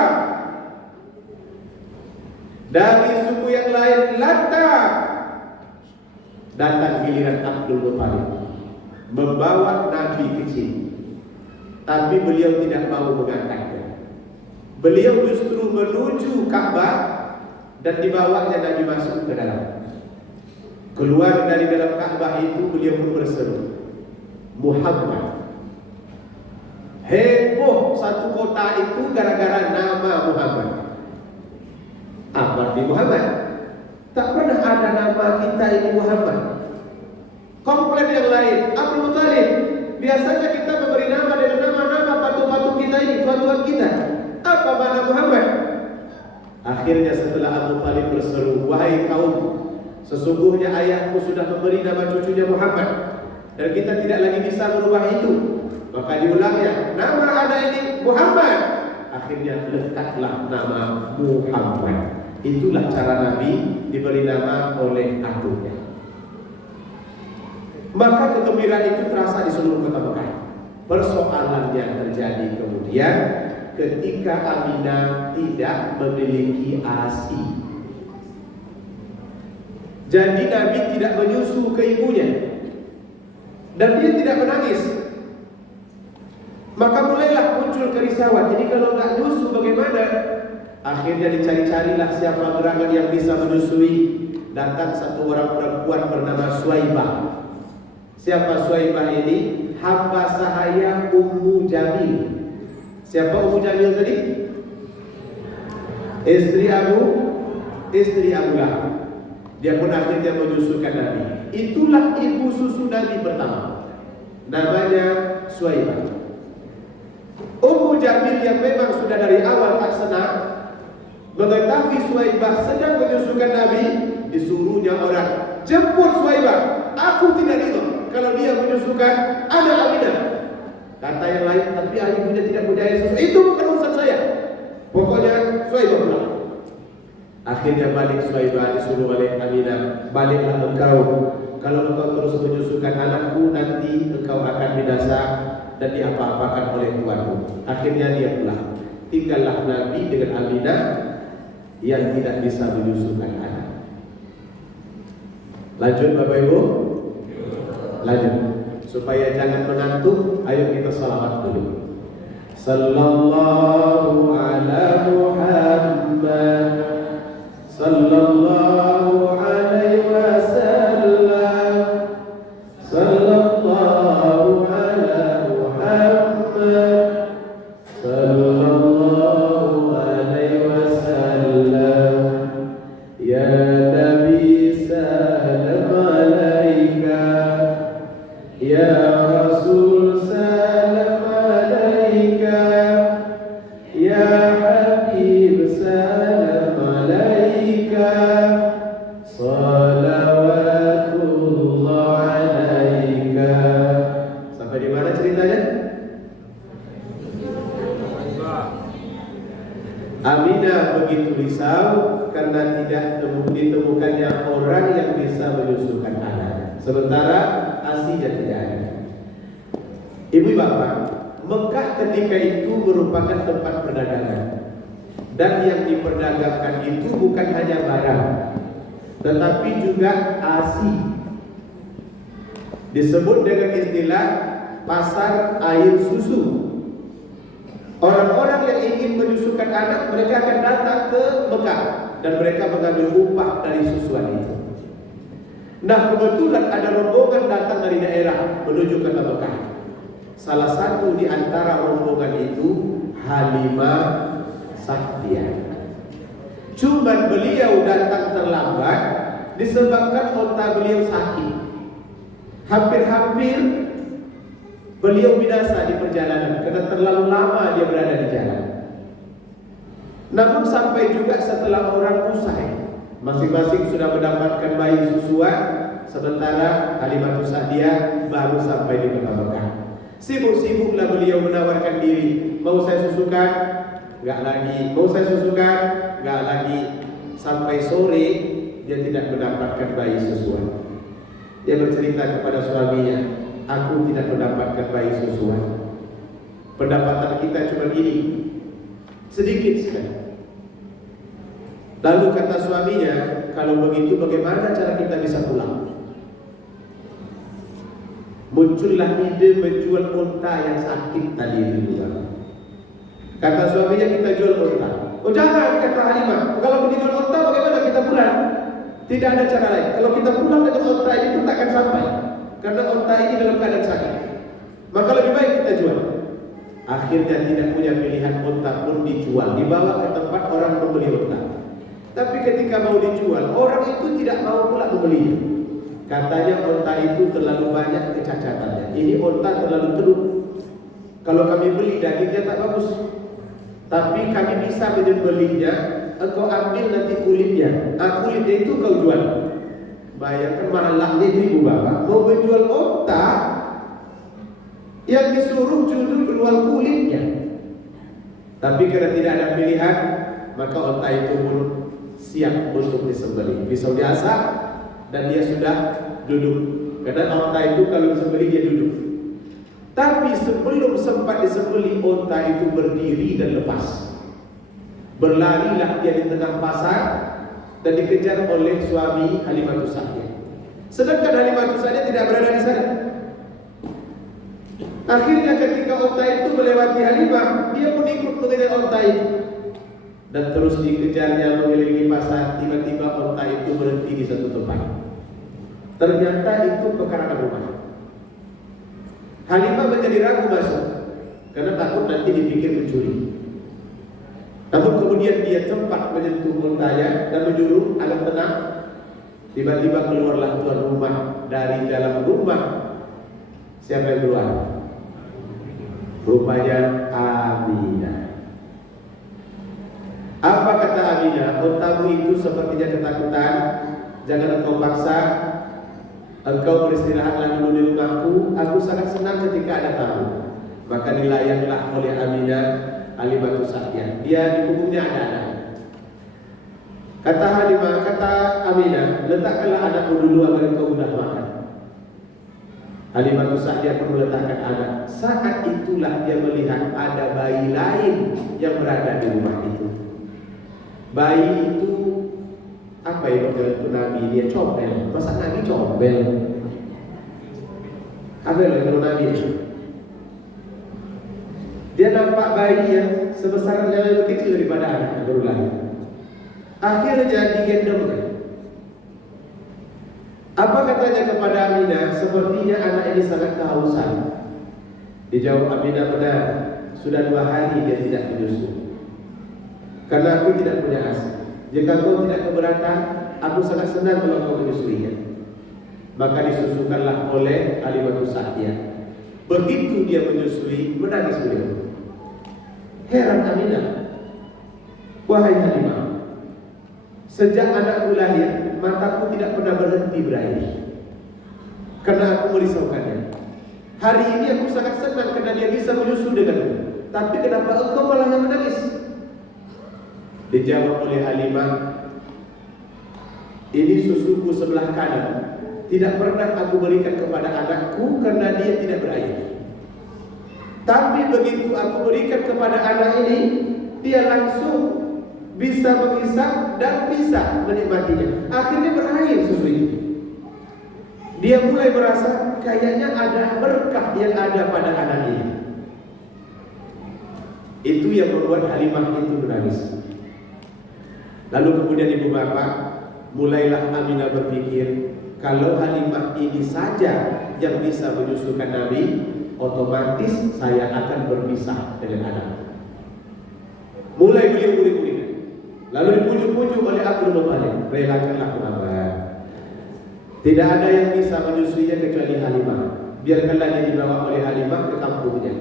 dari suku yang lain Latta. Datang giliran Abdul Muttalib membawa nabi kecil, tapi beliau tidak mau mengangkatnya. Beliau justru menuju Ka'bah dan dibawanya Nabi masuk ke dalam. Keluar dari dalam Ka'bah itu beliau pun berseru, Muhammad. Heboh satu kota itu gara-gara nama Muhammad. Apa arti Muhammad? Tak pernah ada nama kita ini Muhammad. Komplain yang lain, Abdul Muttalib. Biasanya kita memberi nama dengan nama-nama patung-patung kita ini, tuan-tuan kita. Apa makna Muhammad? Akhirnya setelah Abu Talib berseru, wahai kaum, sesungguhnya ayahku sudah memberi nama cucunya Muhammad, dan kita tidak lagi bisa merubah itu. Maka diulangnya, nama anak ini Muhammad. Akhirnya letaklah nama Muhammad. Itulah cara Nabi diberi nama oleh atuknya. Maka kegembiraan itu terasa di seluruh kota Mekah. Persoalannya terjadi kemudian ketika Aminah tidak memiliki ASI. Jadi Nabi tidak menyusu ke ibunya, dan dia tidak menangis. Maka mulailah muncul kerisauan. Jadi kalau nggak nyusu bagaimana? Akhirnya dicari-carilah siapa gerangan yang bisa menyusui. Datang satu orang perempuan bernama Suwaibah. Siapa Suwaibah ini? Hamba sahaya Ummu Jamil. Siapa Ummu Jamil tadi? Istri Abu Lahab. Dia pun akhirnya menyusukan Nabi. Itulah ibu susu Nabi pertama. Namanya Suwaibah. Ummu Jamil yang memang sudah dari awal tak senang mengetahui Suwaibah sedang menyusukan Nabi, disuruhnya orang, jemput Suwaibah. Aku tidak ridho kalau dia menyusukan anak Aminah. Kata yang lain, tapi ibunya tidak punya susu. Itu bukan urusan saya. Pokoknya Suwaibah pulang. Akhirnya balik Suwaibah, disuruh oleh Aminah, baliklah engkau. Kalau engkau terus menyusukan anakku, nanti engkau akan binasa dan diapa-apakan oleh tuanmu. Akhirnya dia pulang. Tinggallah Nabi dengan Aminah yang tidak bisa menyusukan anak. Lanjut Bapak Ibu. Lanjut. Supaya jangan mengantuk, ayo kita salawat dulu. Sallallahu ala Muhammad, sallallahu alaihi wasallam, sallallahu ala Muhammad, sallallahu alaihi wasallam. Ya Nabi salam alaika, ya Rasul salam alaika. begitu risau karena tidak ditemukannya orang yang bisa menyusukan anak. Sementara ASInya tidak ada. Ibu bapak, Mekah ketika itu merupakan tempat perdagangan. Dan yang diperdagangkan itu bukan hanya barang, tetapi juga ASI. Disebut dengan istilah pasar air susu. Orang-orang yang ingin menyusukan anak, mereka akan datang ke Mekah dan mereka mengambil upah dari susuan itu. Nah, kebetulan ada rombongan datang dari daerah menuju ke Mekah. Salah satu di antara rombongan itu Halimah Sa'diyah. Cuman beliau datang terlambat disebabkan unta beliau sakit. Hampir-hampir beliau binasa di perjalanan karena terlalu lama dia berada di jalan. Namun sampai juga setelah orang usai, masing-masing sudah mendapatkan bayi susuan, sementara Halimah Sa'diyah baru sampai di kota Mekah. Sibuk-sibuklah beliau menawarkan diri, mau saya susukan? Enggak lagi. Mau saya susukan? Enggak lagi. Sampai sore dia tidak mendapatkan bayi susuan. Dia bercerita kepada suaminya, aku tidak mendapatkan bayi susuan. Pendapatan kita cuma ini, sedikit sekali. Lalu kata suaminya, kalau begitu bagaimana cara kita bisa pulang? Muncullah ide menjual unta yang sakit tadi itu juga. Kata suaminya, kita jual unta. Oh jangan, kata Halimah, kalau kita jual unta bagaimana kita pulang? Tidak ada cara lain. Kalau kita pulang dengan unta ini pun takkan sampai, karena unta ini dalam keadaan sakit. Maka lebih baik kita jual. Akhirnya tidak punya pilihan, unta pun dijual, dibawa ke tempat orang membeli unta. Tapi ketika mau dijual, orang itu tidak mau pula membelinya. Katanya unta itu terlalu banyak kecacatannya. Ini unta terlalu teruk. Kalau kami beli dagingnya tak bagus, tapi kami bisa menyembelihnya. Engkau ambil nanti kulitnya. Kulitnya itu kau jual. Bayangkan malaknya ibu bapak mau menjual unta yang disuruh justru jual kulitnya. Tapi karena tidak ada pilihan, maka unta itu pun siap untuk disembelih. Pisau diasah dan dia sudah duduk. Karena unta itu kalau disembelih dia duduk. Tapi sebelum sempat disembelih, unta itu berdiri dan lepas. Berlarilah dia di tengah pasar dan dikejar oleh suami Halimah Sa'diyah. Sedangkan Halimah Sa'diyah tidak berada di sana. Akhirnya ketika unta itu melewati Halimah, dia pun ikut mengejar unta itu dan terus dikejarnya mengelilingi pasar. Tiba-tiba unta itu berhenti di satu tempat. Ternyata itu pekarangan rumah. Halimah menjadi ragu masuk karena takut nanti dipikir mencuri. Namun kemudian dia sempat menyentuh untanya dan menyuruh agar tenang. Tiba-tiba keluarlah tuan rumah dari dalam rumah. Siapa yang keluar? Rupanya Aminah. Apa kata Aminah? Untamu itu sepertinya ketakutan. Jangan engkau paksa. Engkau beristirahatlah dulu di rumahku. Aku sangat senang ketika ada tamu. Maka dilayanglah oleh Aminah Halimah Sa'diyah. Dia di punggungnya ada anak. Kata Halimah, kata Aminah, letakkanlah anakmu dulu agar engkau mudah makan. Halimah Sa'diyah pun meletakkan anak. Saat itulah dia melihat ada bayi lain yang berada di rumah itu. Bayi itu apa ya waktu Nabi? Dia comel. Masa Nabi comel? Apa yang kalau Nabi itu? Dia nampak bayi yang sebesar yang lebih kecil daripada anak yang baru lahir. Akhirnya digendongnya. Apa katanya kepada Aminah? Sepertinya anak ini sangat kehausan. Dijawab Aminah, benar. Sudah 2 hari dia tidak menyusu. Karena aku tidak punya asi. Jika kau tidak keberatan, aku sangat senang kalau kau menyusuinya. Maka disusukanlah oleh Halimah Sa'diyah. Begitu dia menyusui, menangis beliau. Heran Aminah, wahai Halimah, sejak anakku lahir, mataku tidak pernah berhenti berair karena aku merisaukannya. Hari ini aku sangat senang karena dia bisa menyusu denganku. Tapi kenapa engkau malah yang menangis? Dijawab oleh Halimah, ini susuku sebelah kanan, tidak pernah aku berikan kepada anakku karena dia tidak berayah. Tapi begitu aku berikan kepada anak ini, dia langsung bisa menghisap dan bisa menikmatinya. Akhirnya berair susu itu. Dia mulai merasa kayaknya ada berkah yang ada pada anak ini. Itu yang membuat Halimah itu menangis. Lalu kemudian ibu bapak, mulailah Aminah berpikir, kalau Halimah ini saja yang bisa menyusukan Nabi, otomatis saya akan berpisah dengan anak. Mulai beliau guling-guling. Lalu dipujuk-pujuk oleh Abdul Muthalib, relakanlah Muhammad. Tidak ada yang bisa menyusuinya kecuali Halimah. Biarkanlah dia dibawa oleh Halimah ke kampungnya.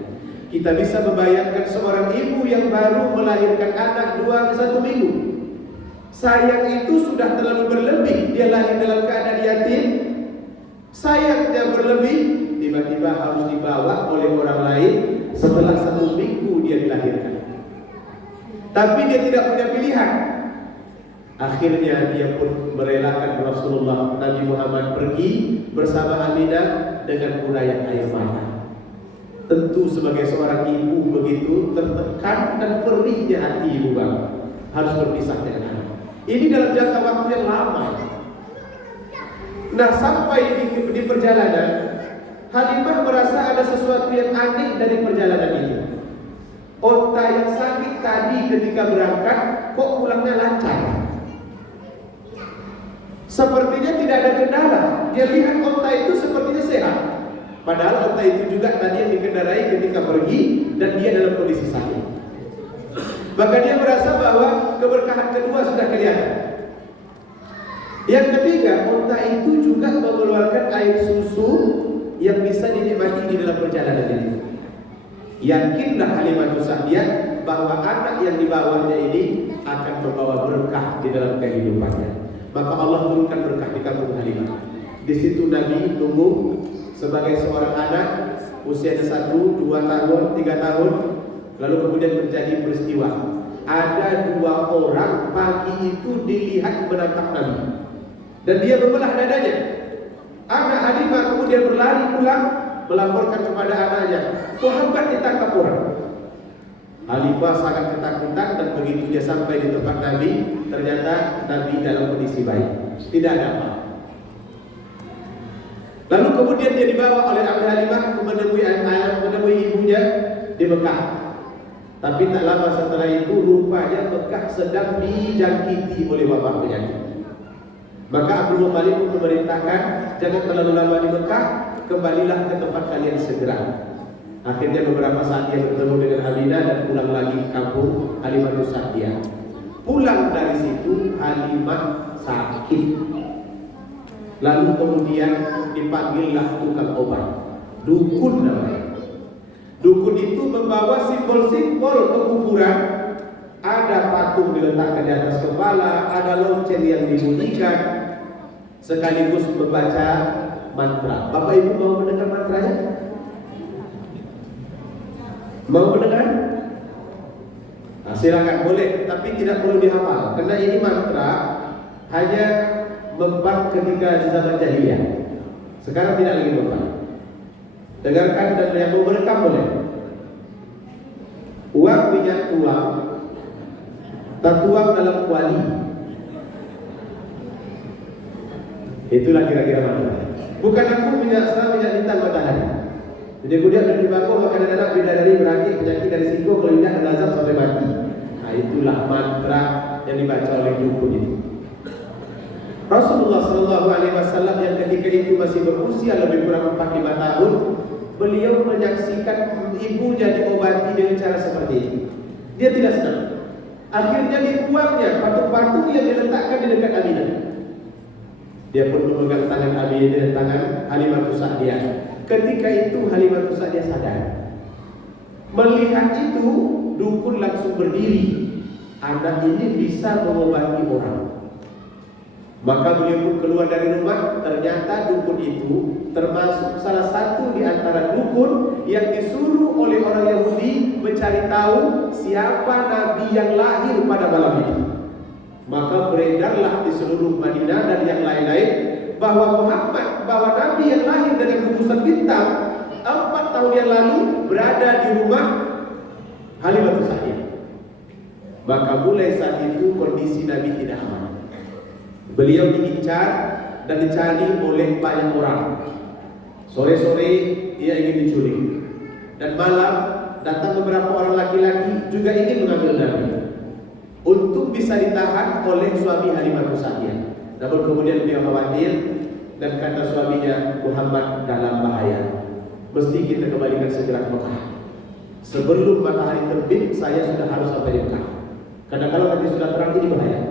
Kita bisa membayangkan seorang ibu yang baru melahirkan anak 1 minggu. Sayang itu sudah terlalu berlebih. Dia lahir dalam keadaan yatim. Sayangnya berlebih, tiba-tiba harus dibawa oleh orang lain setelah 1 minggu dia dilahirkan. Tapi dia tidak punya pilihan. Akhirnya dia pun merelakan Rasulullah Nabi Muhammad pergi bersama Aminah dengan urayan air mata. Tentu sebagai seorang ibu begitu tertekan dan perihnya hati ibu bapak, harus berpisah dengan anak. Ini dalam jangka waktu yang lama. Nah, sampai di perjalanan, Halimah merasa ada sesuatu yang aneh dari perjalanan itu. Onta yang sakit tadi ketika berangkat kok pulangnya lancar. Sepertinya tidak ada kendala. Dia lihat onta itu sepertinya sehat. Padahal onta itu juga tadi yang dikendarai ketika pergi dan dia dalam kondisi sakit. Maka dia merasa bahwa keberkahan kedua sudah kelihatan. Yang ketiga, onta itu juga mengeluarkan air susu yang bisa dinikmati di dalam perjalanan ini. Yakinlah Halimah Sa'diyah bahwa anak yang dibawanya ini akan membawa berkah di dalam kehidupannya. Maka Allah turunkan berkah di kampung Halimah. Di situ Nabi tumbuh sebagai seorang anak, usianya 1, 2 tahun, 3 tahun. Lalu kemudian terjadi peristiwa. Ada 2 orang pagi itu dilihat menangkap Nabi, dan dia membelah dadanya. Anak Halimah kemudian berlari pulang melaporkan kepada anaknya, Muhammad ditangkap orang. Halimah sangat ketakutan, dan begitu dia sampai di tempat Nabi, ternyata Nabi dalam kondisi baik, tidak ada apa. Lalu kemudian dia dibawa oleh Halimah menemui ibunya di Mekah. Tapi tak lama setelah itu rupanya Mekah sedang dijangkiti oleh wabah penyakit. Maka Abdul Muthalib memerintahkan, jangan terlalu lama di Mekah, kembalilah ke tempat kalian segera. Akhirnya beberapa saat dia bertemu dengan Aminah dan pulang lagi ke kampung Halimah Sa'diyah. Pulang dari situ Halimah sakit. Lalu kemudian dipanggillah tukang obat, dukun namanya. Dukun itu membawa simbol-simbol kekufuran. Ada patung diletakkan di atas kepala, ada lonceng yang dibunyikan, sekaligus membaca mantra. Bapak Ibu mau mendengar mantranya? Mau mendengar? Nah, silakan, boleh, tapi tidak perlu dihafal, karena ini mantra hanya mempan ketika di zaman jahiliyah. Sekarang tidak lagi mempan. Dengarkan, dan yang mau merekam boleh. Uang minyak tuang, tertuang dalam kuali. Itulah kira-kira mana. Bukan aku minyak bintang matahari. Jadi kemudian dari bako makanan anak bidadari berakhir penyakit dari siku, kalau tidak dan azab sampai mati. Nah, itulah mantra yang dibaca oleh dukun itu. Rasulullah SAW yang ketika itu masih berusia lebih kurang 4-5 tahun, beliau menyaksikan ibunya diobati dengan cara seperti itu. Dia tidak senang. Akhirnya dibuangnya patung-patung yang diletakkan di dekat Aminah. Dia pun memegang tangan Aminah dan tangan Halimah Sa'diyah. Ketika itu Halimah Sa'diyah sadar. Melihat itu, dukun langsung berdiri. Anak ini bisa mengobati orang. Maka beliau pun keluar dari rumah. Ternyata dukun itu termasuk salah satu di antara dukun yang disuruh oleh orang Yahudi mencari tahu siapa nabi yang lahir pada malam itu. Maka beredarlah di seluruh Madinah dan yang lain-lain bahwa nabi yang lahir dengan gugusan bintang 4 tahun yang lalu berada di rumah Halimah Sa'diyah. Maka mulai saat itu kondisi Nabi tidak aman. Beliau diincar dan dicari oleh banyak orang. Sore-sore ia ingin diculik, dan malam datang beberapa orang laki-laki juga ingin mengambil Nabi untuk bisa ditahan oleh suami Halimah Sa'diyah. Namun kemudian beliau khawatir dan kata suaminya, Muhammad dalam bahaya, mesti kita kembalikan segera ke Mekah. Sebelum matahari terbit saya sudah harus sampai di Mekah, karena kalau nanti sudah terang ini bahaya.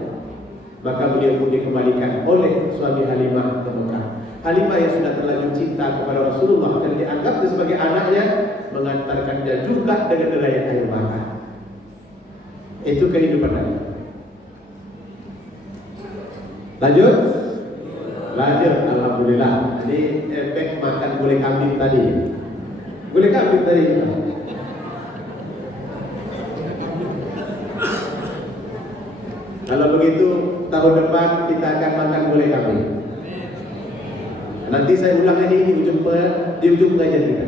Maka beliau pun dikembalikan oleh suami Halimah ke Mekah. Halimah yang sudah terlanjur cinta kepada Rasulullah dan dianggapnya sebagai anaknya, mengantarkannya juga dengan derayan air mata. Itu kehidupan Nabi. Lanjut, alhamdulillah. Ini efek makan gulai kambing tadi. Gulai kambing tadi. Kalau begitu tahun depan kita akan makan gulai kambing. Nanti saya ulang ini di ujung pengajian kita.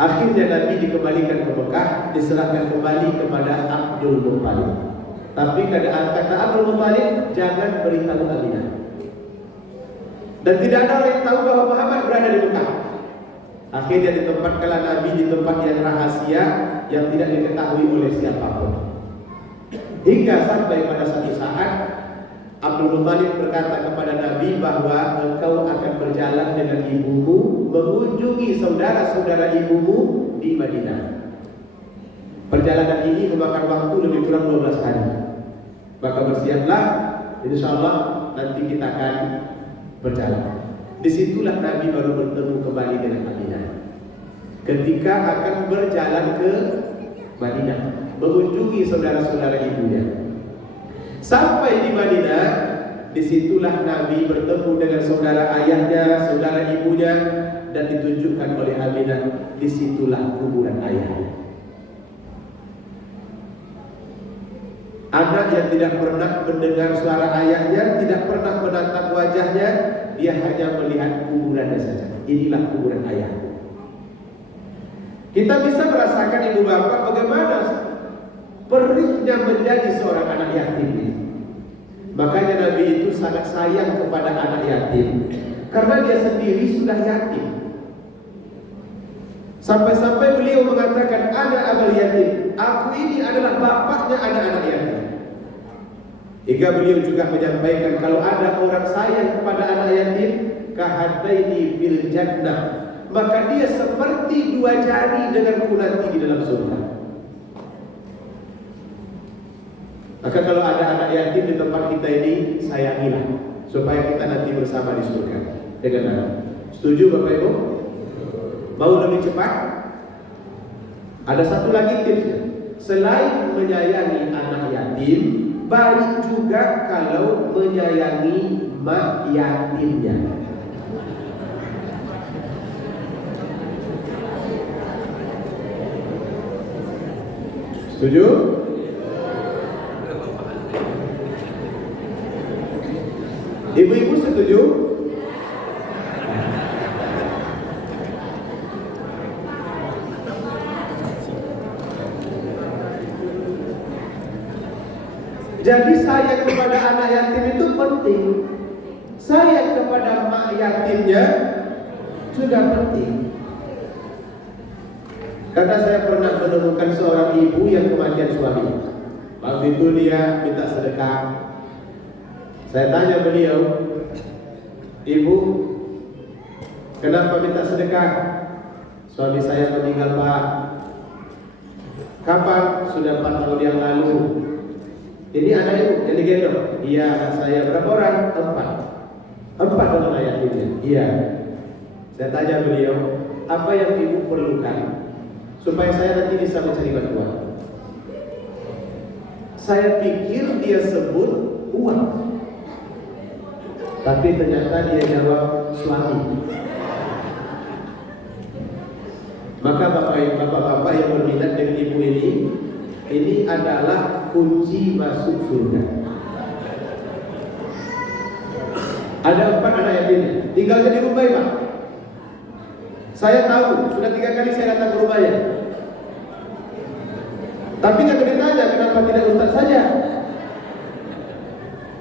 Akhirnya Nabi dikembalikan ke Mekah, diserahkan kembali kepada Abdul Muttalib. Tapi kata Abdul Muttalib, jangan beritahu Aminah. Dan tidak ada orang yang tahu bahwa Muhammad berada di Mekah. Akhirnya ditempatkanlah Nabi di tempat yang rahasia yang tidak diketahui oleh siapapun. Hingga sampai pada satu saat Abdul Muttalib berkata kepada Nabi bahwa engkau akan berjalan dengan ibumu mengunjungi saudara-saudara ibumu di Madinah. Perjalanan ini memakan waktu lebih kurang 12 hari. Maka bersiaplah, insyaallah nanti kita akan berjalan. Disitulah Nabi baru bertemu kembali dengan Madinah. Ketika akan berjalan ke Madinah, mengunjungi saudara-saudara ibunya. Sampai di Madinah, disitulah Nabi bertemu dengan saudara ayahnya, saudara ibunya, dan ditunjukkan oleh Aminah, disitulah kuburan ayahnya. Anak yang tidak pernah mendengar suara ayahnya, tidak pernah menatap wajahnya, dia hanya melihat kuburannya saja. Inilah kuburan ayah. Kita bisa merasakan ibu bapak bagaimana perihnya menjadi seorang anak yatim. Makanya Nabi itu sangat sayang kepada anak yatim, karena dia sendiri sudah yatim. Sampai-sampai beliau mengatakan, "Ana abal yatim." Aku ini adalah bapaknya anak-anak yatim. Hingga beliau juga menyampaikan, kalau ada orang sayang kepada anak yatim, kahadaini fil jannah, maka dia seperti 2 jari dengan nanti di dalam surga. Maka kalau ada anak yatim di tempat kita ini, sayangilah supaya kita nanti bersama di surga. Dengan setuju Bapak Ibu? Mau lebih cepat? Ada satu lagi tipsnya. Selain menyayangi anak yatim, baik juga kalau menyayangi mak yatimnya. Setuju? Ibu-ibu setuju? Jadi sayang kepada anak yatim itu penting. Sayang kepada mak yatimnya juga penting. Karena saya pernah menemukan seorang ibu yang kematian suami. Waktu itu dia minta sedekah. Saya tanya beliau, "Ibu, kenapa minta sedekah?" "Suami saya meninggal, Pak." "Kapan?" "Sudah 4 tahun yang lalu." "Ini anak ibu yang digendong?" "Iya, anak saya." "Berapa orang?" 4 dengan ayahnya. "Iya." Saya tanya beliau, "Apa yang ibu perlukan supaya saya nanti bisa mencari bantuan?" Saya pikir dia sebut uang, tapi ternyata dia jawab suami. Maka bapak-bapak yang berminat dengan ibu ini adalah kunci masuk surga. Ada 4 anak yatim, tinggalnya di Rumbai, Pak. Saya tahu, sudah 3 kali saya datang ke rumahnya. Tapi nggak ditanya kenapa tidak Ustaz saja.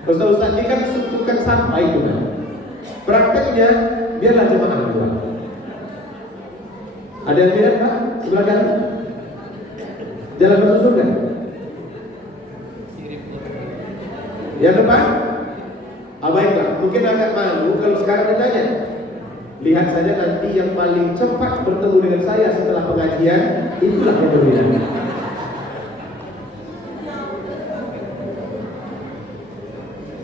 Ustaz ini kan tukang sampah itu kan. Prakteknya biarlah jemaah dua. Ada yang lihat Pak? Sebelah kanan. Jalan masuk surga. Yang depan? Baiklah, mungkin agak malu kalau sekarang ditanya. Lihat saja nanti yang paling cepat bertemu dengan saya setelah pengajian, itulah yang berlihat.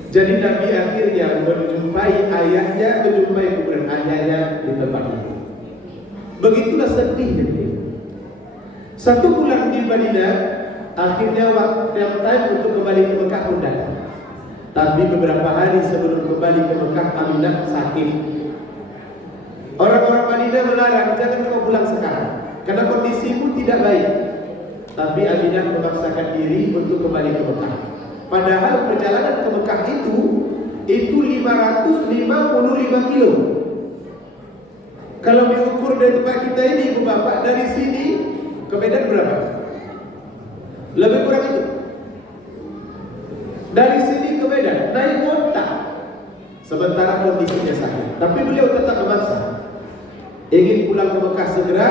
Jadi Nabi akhirnya menjumpai ayahnya, menjumpai kuburan ayahnya di tempat itu. Begitulah sedihnya dia. 1 bulan di Madinah, akhirnya waktu time untuk kembali ke Mekah pun datang. Tapi beberapa hari sebelum kembali ke Mekah, Aminah sakit. Orang-orang Madinah melarang, jangan kau pulang sekarang, karena kondisimu tidak baik. Tapi Aminah memaksakan diri untuk kembali ke Mekah. Padahal perjalanan ke Mekah itu 555 kilo. Kalau diukur dari tempat kita ini, Ibu Bapak, dari sini ke Medan berapa? Lebih kurang itu. Dari sini ke Medan naik onta. Sementara kondisinya sakit, tapi beliau tetap memaksa. Ingin pulang ke Mekah segera,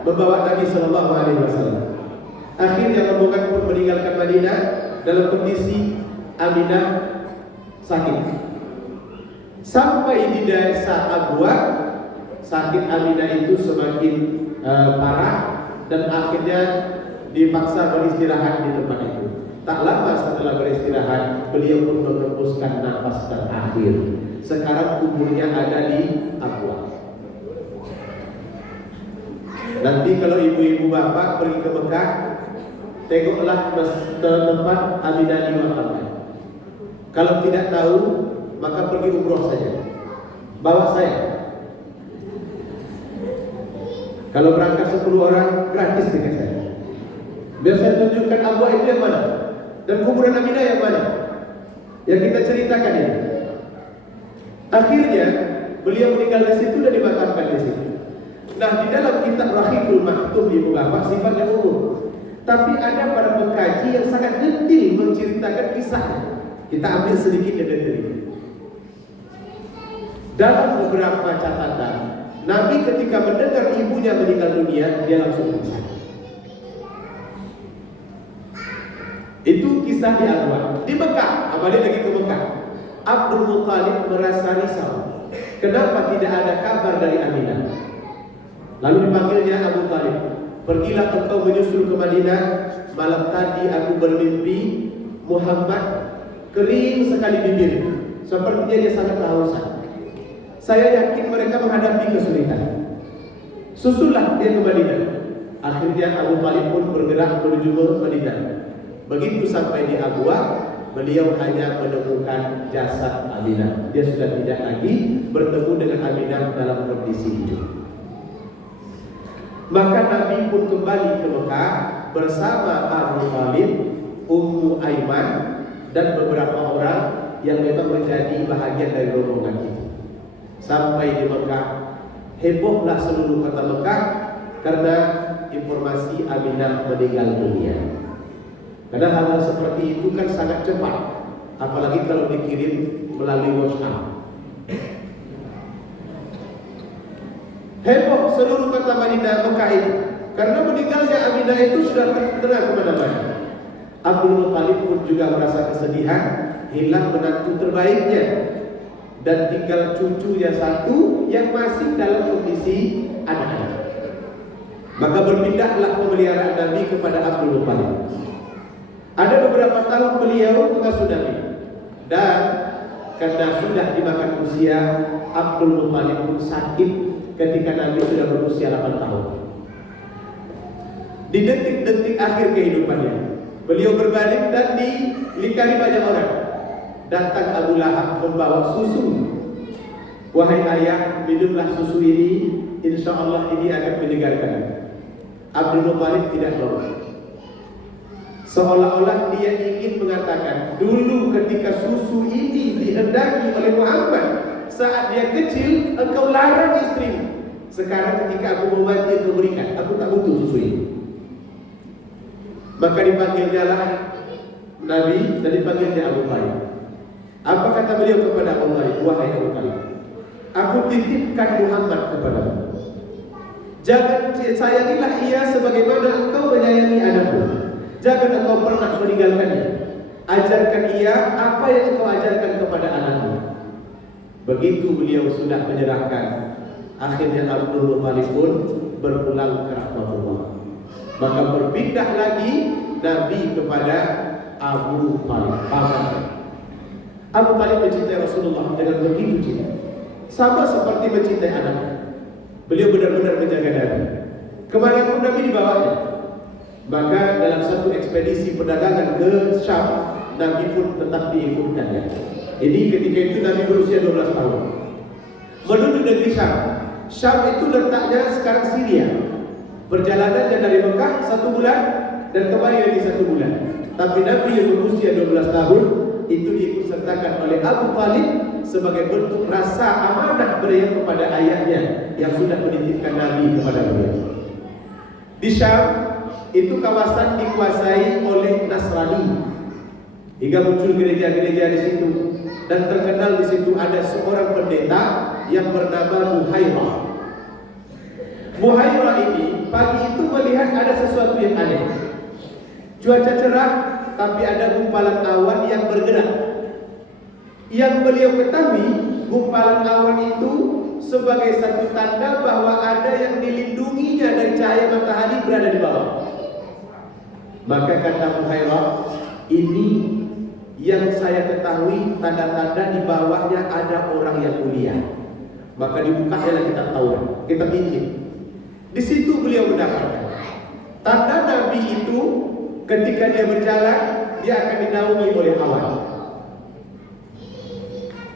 membawa Nabi Sallallahu Alaihi Wasallam. Akhirnya rombongan pun meninggalkan Madinah dalam kondisi Aminah sakit. Sampai di desa Abwa, sakit Aminah itu semakin parah dan akhirnya dipaksa beristirahat di tempat itu. Tak lama setelah beristirahat, beliau pun menghembuskan nafas terakhir. Sekarang kuburnya ada di Abwa. Nanti kalau ibu-ibu bapak pergi ke Mekah, tengoklah tempat Aminah dimakamkan. Kalau tidak tahu, maka pergi umroh saja. Bawa saya. Kalau berangkat 10 orang, gratis dengan saya. Biar saya tunjukkan Abwa itu yang mana dan kuburan Aminah yang mana yang kita ceritakan ini. Akhirnya beliau meninggal di situ dan dimakamkan di situ. Nah, di dalam kitab Rahiqul Maktum Ibu Bapak sifatnya umum. Tapi ada para pengkaji yang sangat detail menceritakan kisahnya. Kita ambil sedikit dari detail. Dalam beberapa catatan, Nabi ketika mendengar ibunya meninggal dunia, dia langsung pingsan. Itu kisah di Abwa. Di Mekah, apalagi lagi ke Mekah, Abdul Muttalib merasa risau. Kenapa tidak ada kabar dari Aminah? Lalu dipanggilnya Abu Talib. Pergilah engkau menyusul ke Madinah. Malam tadi aku bermimpi Muhammad kering sekali bibir, sepertinya dia sangat kehausan. Saya yakin mereka menghadapi kesulitan. Susullah dia ke Madinah. Akhirnya Abu Talib pun bergerak menuju ke Madinah. Begitu sampai di Abwa, beliau hanya menemukan jasad Aminah. Dia sudah tidak lagi bertemu dengan Aminah dalam kondisi hidup. Maka Nabi pun kembali ke Mekah bersama Abu Talib, Ummu Aiman, dan beberapa orang yang memang menjadi bahagian dari rombongan itu. Sampai di Mekah, hebohlah seluruh kota Mekah karena informasi Aminah meninggal dunia. Karena hal-hal seperti itu kan sangat cepat, apalagi kalau dikirim melalui WhatsApp. Heboh seluruh kota Madinah Mekah itu karena meninggalnya Aminah itu sudah terdengar kemana-mana. Abdul Muttalib pun juga merasa kesedihan, hilang menantu terbaiknya dan tinggal cucunya satu yang masih dalam kondisi anak-anak. Maka berpindahlah pemeliharaan Nabi kepada Abdul Muttalib. Ada beberapa tahun beliau mengasuh Nabi, dan karena sudah dimakan usia, Abdul Muttalib pun sakit ketika Nabi sudah berusia 8 tahun. Di detik-detik akhir kehidupannya, beliau berbaring dan dilingkari banyak orang. Datang Abu Lahab membawa susu. Wahai ayah, minumlah susu ini, insya Allah ini akan menyegarkan. Abdul Muthalib tidak mau. Seolah-olah dia ingin mengatakan, dulu ketika susu ini dihendaki oleh Muhammad saat dia kecil, engkau larang istrimu. Sekarang ketika aku mau mati, engkau berikan. Aku tak butuh susu ini. Maka dipanggilnya lah Nabi dan dipanggilnya Abu Talib. Apa kata beliau kepada Abu Talib? Wahai Abu Talib, aku titipkan Muhammad kepadamu. Jangan sayangilah ia sebagaimana engkau menyayangi anakmu. Jangan engkau pernah meninggalkannya. Ajarkan ia apa yang engkau ajarkan kepada anakmu. Begitu beliau sudah menyerahkan, akhirnya Abdul Muthalib pun berpulang ke rahmatullah. Maka berpindah lagi Nabi kepada Abu Talib. Abu Talib mencintai Rasulullah dengan begitu cinta, sama seperti mencintai anaknya. Beliau benar-benar menjaga Nabi. Kemana pun Nabi dibawanya. Maka dalam satu ekspedisi perdagangan ke Syam, Nabi pun tetap diikutkannya. Ini ketika itu Nabi berusia 12 tahun. Menuju negeri Syam. Syam itu letaknya sekarang Syria. Perjalanannya dari Mekah 1 bulan dan kembali lagi 1 bulan. Tapi Nabi yang berusia 12 tahun itu diikut sertakan oleh Abu Talib sebagai bentuk rasa amanah beliau kepada ayahnya yang sudah menitipkan Nabi kepada beliau. Di Syam itu kawasan dikuasai oleh Nasrani hingga muncul gereja-gereja di situ, dan terkenal di situ ada seorang pendeta yang bernama Buhairah. Buhairah ini pagi itu melihat ada sesuatu yang aneh. Cuaca cerah tapi ada gumpalan awan yang bergerak. Yang beliau ketahui, gumpalan awan itu sebagai satu tanda bahwa ada yang dilindunginya dari cahaya matahari berada di bawah. Maka kata Buhairah, ini yang saya ketahui tanda-tanda di bawahnya ada orang yang mulia. Maka dibukanya kitab Taurat, kitab Injil. Di situ beliau mendapatkan tanda Nabi itu ketika dia berjalan, dia akan dinaungi oleh awan.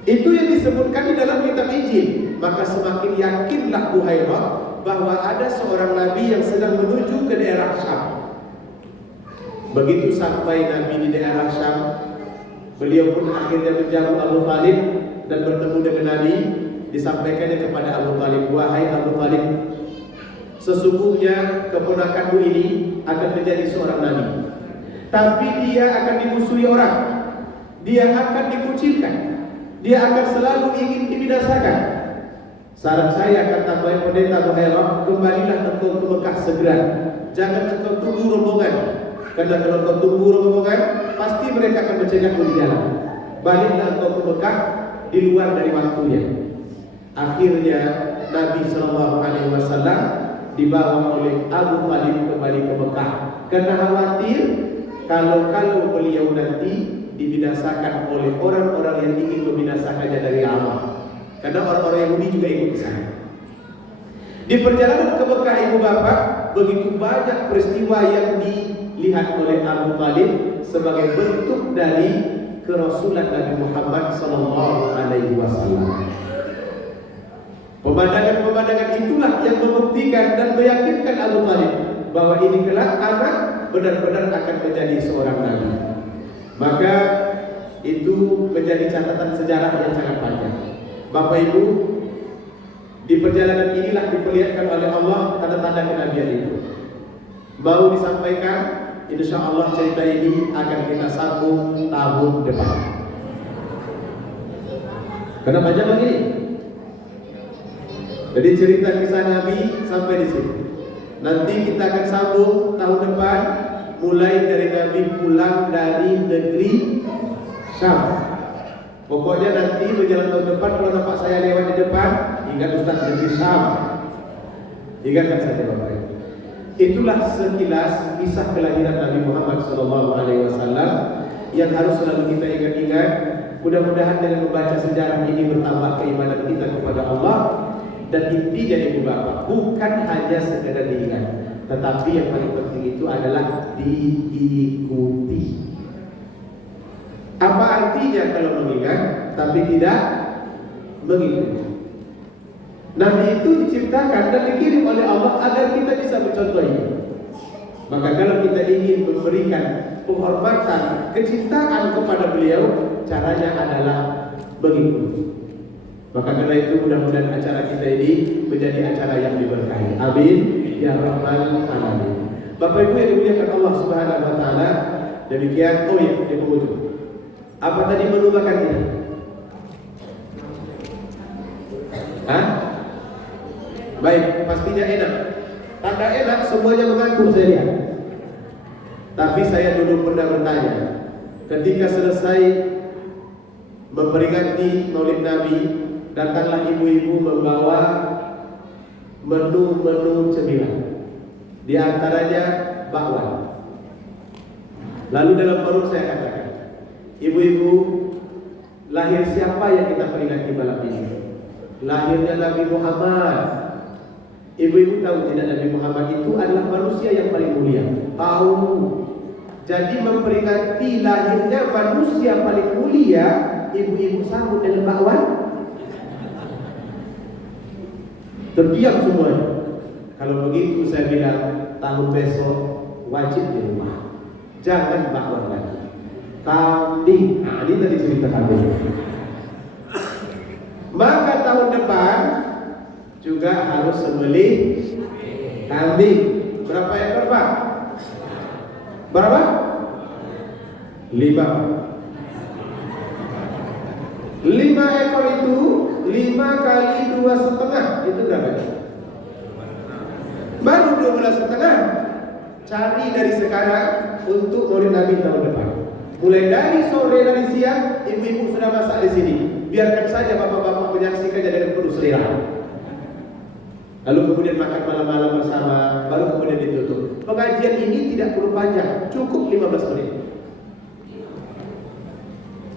Itu yang disebutkan di dalam kitab Injil. Maka semakin yakinlah Buhairah bahwa ada seorang Nabi yang sedang menuju ke daerah Syam. Begitu sampai Nabi di daerah Syam, beliau pun akhirnya menjamu Abu Talib dan bertemu dengan Nabi. Disampaikannya kepada Abu Talib, wahai Abu Talib, sesungguhnya keponakanmu ini akan menjadi seorang Nabi, tapi dia akan dimusuhi orang, dia akan dikucilkan, dia akan selalu ingin dibinasakan. Saran saya, kata pendeta Buhairah, kembalilah engkau ke Mekah segera. Jangan engkau tunggu rombongan, karena kalau engkau tunggu rombongan, pasti mereka akan mencegahmu di jalan. Baliklah engkau ke Mekah di luar dari waktunya. Akhirnya Nabi SAW dibawa oleh Abu Talib kembali ke Mekah, karena khawatir kalau beliau nanti dibinasakan oleh orang-orang yang ingin membinasakannya dari awal. Karena orang-orang Yahudi juga ikut ke sana. Di perjalanan ke Mekah, ibu bapak, begitu banyak peristiwa yang dilihat oleh Abu Talib sebagai bentuk dari kerasulan Nabi Muhammad SAW. Pemandangan-pemandangan itulah yang membuktikan dan meyakinkan Abu Talib bahwa ini kelak anak benar-benar akan menjadi seorang Nabi. Maka itu menjadi catatan sejarah yang sangat panjang. Bapak Ibu, di perjalanan inilah diperlihatkan oleh Allah tanda-tanda kenabian itu. Mau disampaikan, insya Allah cerita ini akan kita sambung tahun depan. Kenapa panjang begini? Jadi cerita kisah Nabi sampai di sini. Nanti kita akan sambung tahun depan, mulai dari Nabi pulang dari negeri Syam. Pokoknya nanti menjelang tahun depan, kalau nampak saya lewat di depan, ingat Ustaz negeri Syam. Ingatkan saja Bapak Ibu. Itulah sekilas kisah kelahiran Nabi Muhammad SAW yang harus selalu kita ingat-ingat. Mudah-mudahan dengan membaca sejarah ini bertambah keimanan kita kepada Allah. Dan intinya ibu bapak, bukan hanya sekedar diingat, tetapi yang paling penting itu adalah diikuti. Apa artinya kalau mengingat tapi tidak mengikuti? Nabi itu diciptakan dan dikirim oleh Allah agar kita bisa mencontohinya. Maka kalau kita ingin memberikan penghormatan, kecintaan kepada beliau, caranya adalah mengikuti. Maka karena itu mudah-mudahan acara kita ini menjadi acara yang diberkahi. Amin ya rabbal alamin. Bapak Ibu yang dimuliakan Allah Subhanahu wa taala, demikian. Oh ya, di penghujung. Apa tadi menu makan kita? Hah? Baik, pastinya enak. Tanda enak semuanya mengantuk saya lihat. Tapi saya dulu pernah bertanya, ketika selesai memperingati Maulid Nabi, datanglah ibu-ibu membawa menu-menu cemilan. Di antaranya bakwan. Lalu dalam forum saya katakan, ibu-ibu, lahir siapa yang kita peringati malam ini? Lahirnya Nabi Muhammad. Ibu-ibu tahu tidak, Nabi Muhammad itu adalah manusia yang paling mulia? Tahu. Jadi memperingati lahirnya manusia paling mulia, ibu-ibu sambut dengan bakwan. Terdiam semuanya. Kalau begitu saya bilang, tahun besok wajib di rumah. Jangan bakwan lagi. Kambing. Nah, ini tadi cerita kambing. Maka tahun depan juga harus sembelih kambing. Berapa ekor, Pak? Berapa? 5. 5 ekor itu 5 kali 2,5 itu berapa? Baru 12,5. Cari dari sekarang untuk Maulid Nabi tahun depan. Mulai dari sore dari siang, ibu-ibu sudah masak di sini. Biarkan saja bapak-bapak menyaksikannya dengan penuh selera. Lalu kemudian makan malam-malam bersama, baru kemudian ditutup. Pengajian ini tidak perlu panjang, cukup 15 menit.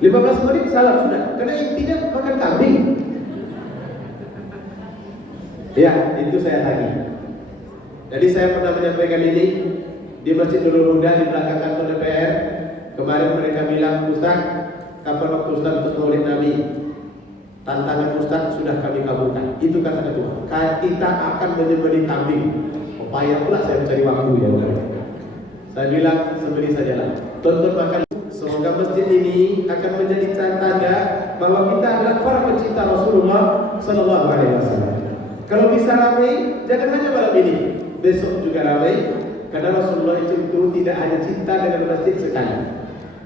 15 menit salam sudah, karena intinya makan kambing. Ya, itu saya tagih. Jadi saya pernah menyampaikan ini di Masjid Nurul Huda di belakang kantor DPR. Kemarin mereka bilang, Ustaz, kapan waktu Ustaz untuk Maulid Nabi? Tantangan Ustaz sudah kami kabulkan. Itu kata ketua. Kita akan menyembelih kambing. Upaya pula saya mencari waktu ya. Saya bilang sembelih sajalah. Tonton makan. Semoga masjid ini akan menjadi tanda bahwa kita adalah para pencinta Rasulullah Sallallahu Alaihi Wasallam. Kalau bisa ramai, jangan hanya malam ini, besok juga ramai. Karena Rasulullah itu tidak hanya cinta dengan masjid sekali.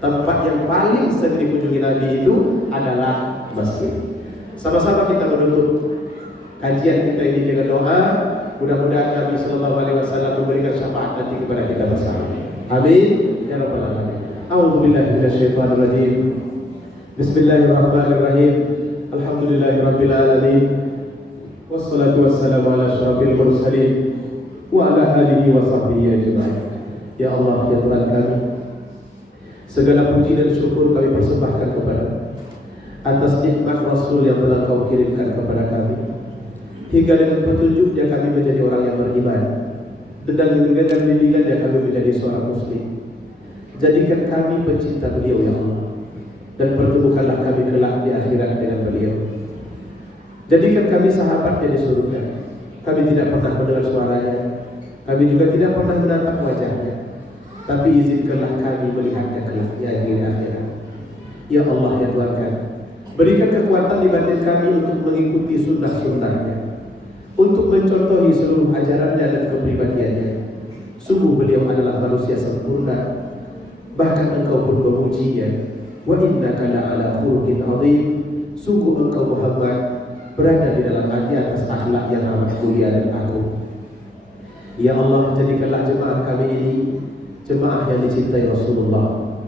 Tempat yang paling sering dikunjungi Nabi itu adalah masjid. Sama-sama kita menutup kajian kita ini dengan doa. Mudah-mudahan Nabi Sallallahu Alaihi Wasallam memberikan syafaat nanti kepada kita bersama. Amin ya rabbal alamin. A'udzu billahi minasyaitonir rajim. Bismillahirrahmanirrahim. Alhamdulillahirabbil alamin. Wassalatu wassalamu ala asyrafil mursalin wa ala alihi wa sahbihi ajma'in. Ya Allah, ya Tuhan kami, segala puji dan syukur kami persembahkan kepada atas nikmat Rasul yang telah Kau kirimkan kepada kami, hingga dengan petunjuknya kami menjadi orang yang beriman, dan dengan bimbingannya kami menjadi seorang muslim. Jadikan kami pencinta beliau ya Allah, dan pertemukanlah kami kelak di akhirat dengan beliau. Jadikan kami sahabatnya di surga. Kami tidak pernah mendengar suaranya, kami juga tidak pernah menatap wajahnya, tapi izinkanlah kami melihatnya kelak di akhirat. Ya Allah ya Tuhan kami, berikan kekuatan di batin kami untuk mengikuti sunnah-sunnahnya, untuk mencontohi seluruh ajarannya dan kepribadiannya. Sungguh beliau adalah manusia sempurna, bahkan Engkau pun memujinya. Wa innaka la'ala khuluqin 'adzim. Sungguh Engkau Muhammad berada di dalam atas akhlak yang amat mulia dan agung. Ya Allah, jadikanlah jemaah kami ini jemaah yang dicintai Rasulullah,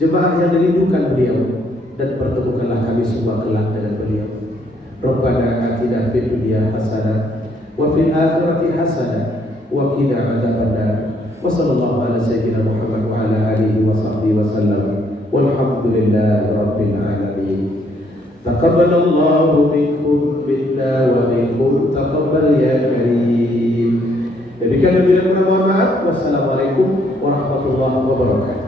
jemaah yang dirindukan beliau, dan pertemukanlah kami semua kelak dengan beliau. Rabbana atina fid dunya hasanah wa fil akhirati hasanah wa qina adzabannar. Wa sallallahu ala sayyidina Muhammad wa ala alihi wa sahbihi wa sallam. Walhamdulillahi rabbil alamin. Taqabbalallahu minkum minna wa minkum taqabbal ya karim. Demikian bila mohon maaf. Wassalamualaikum warahmatullahi wabarakatuh.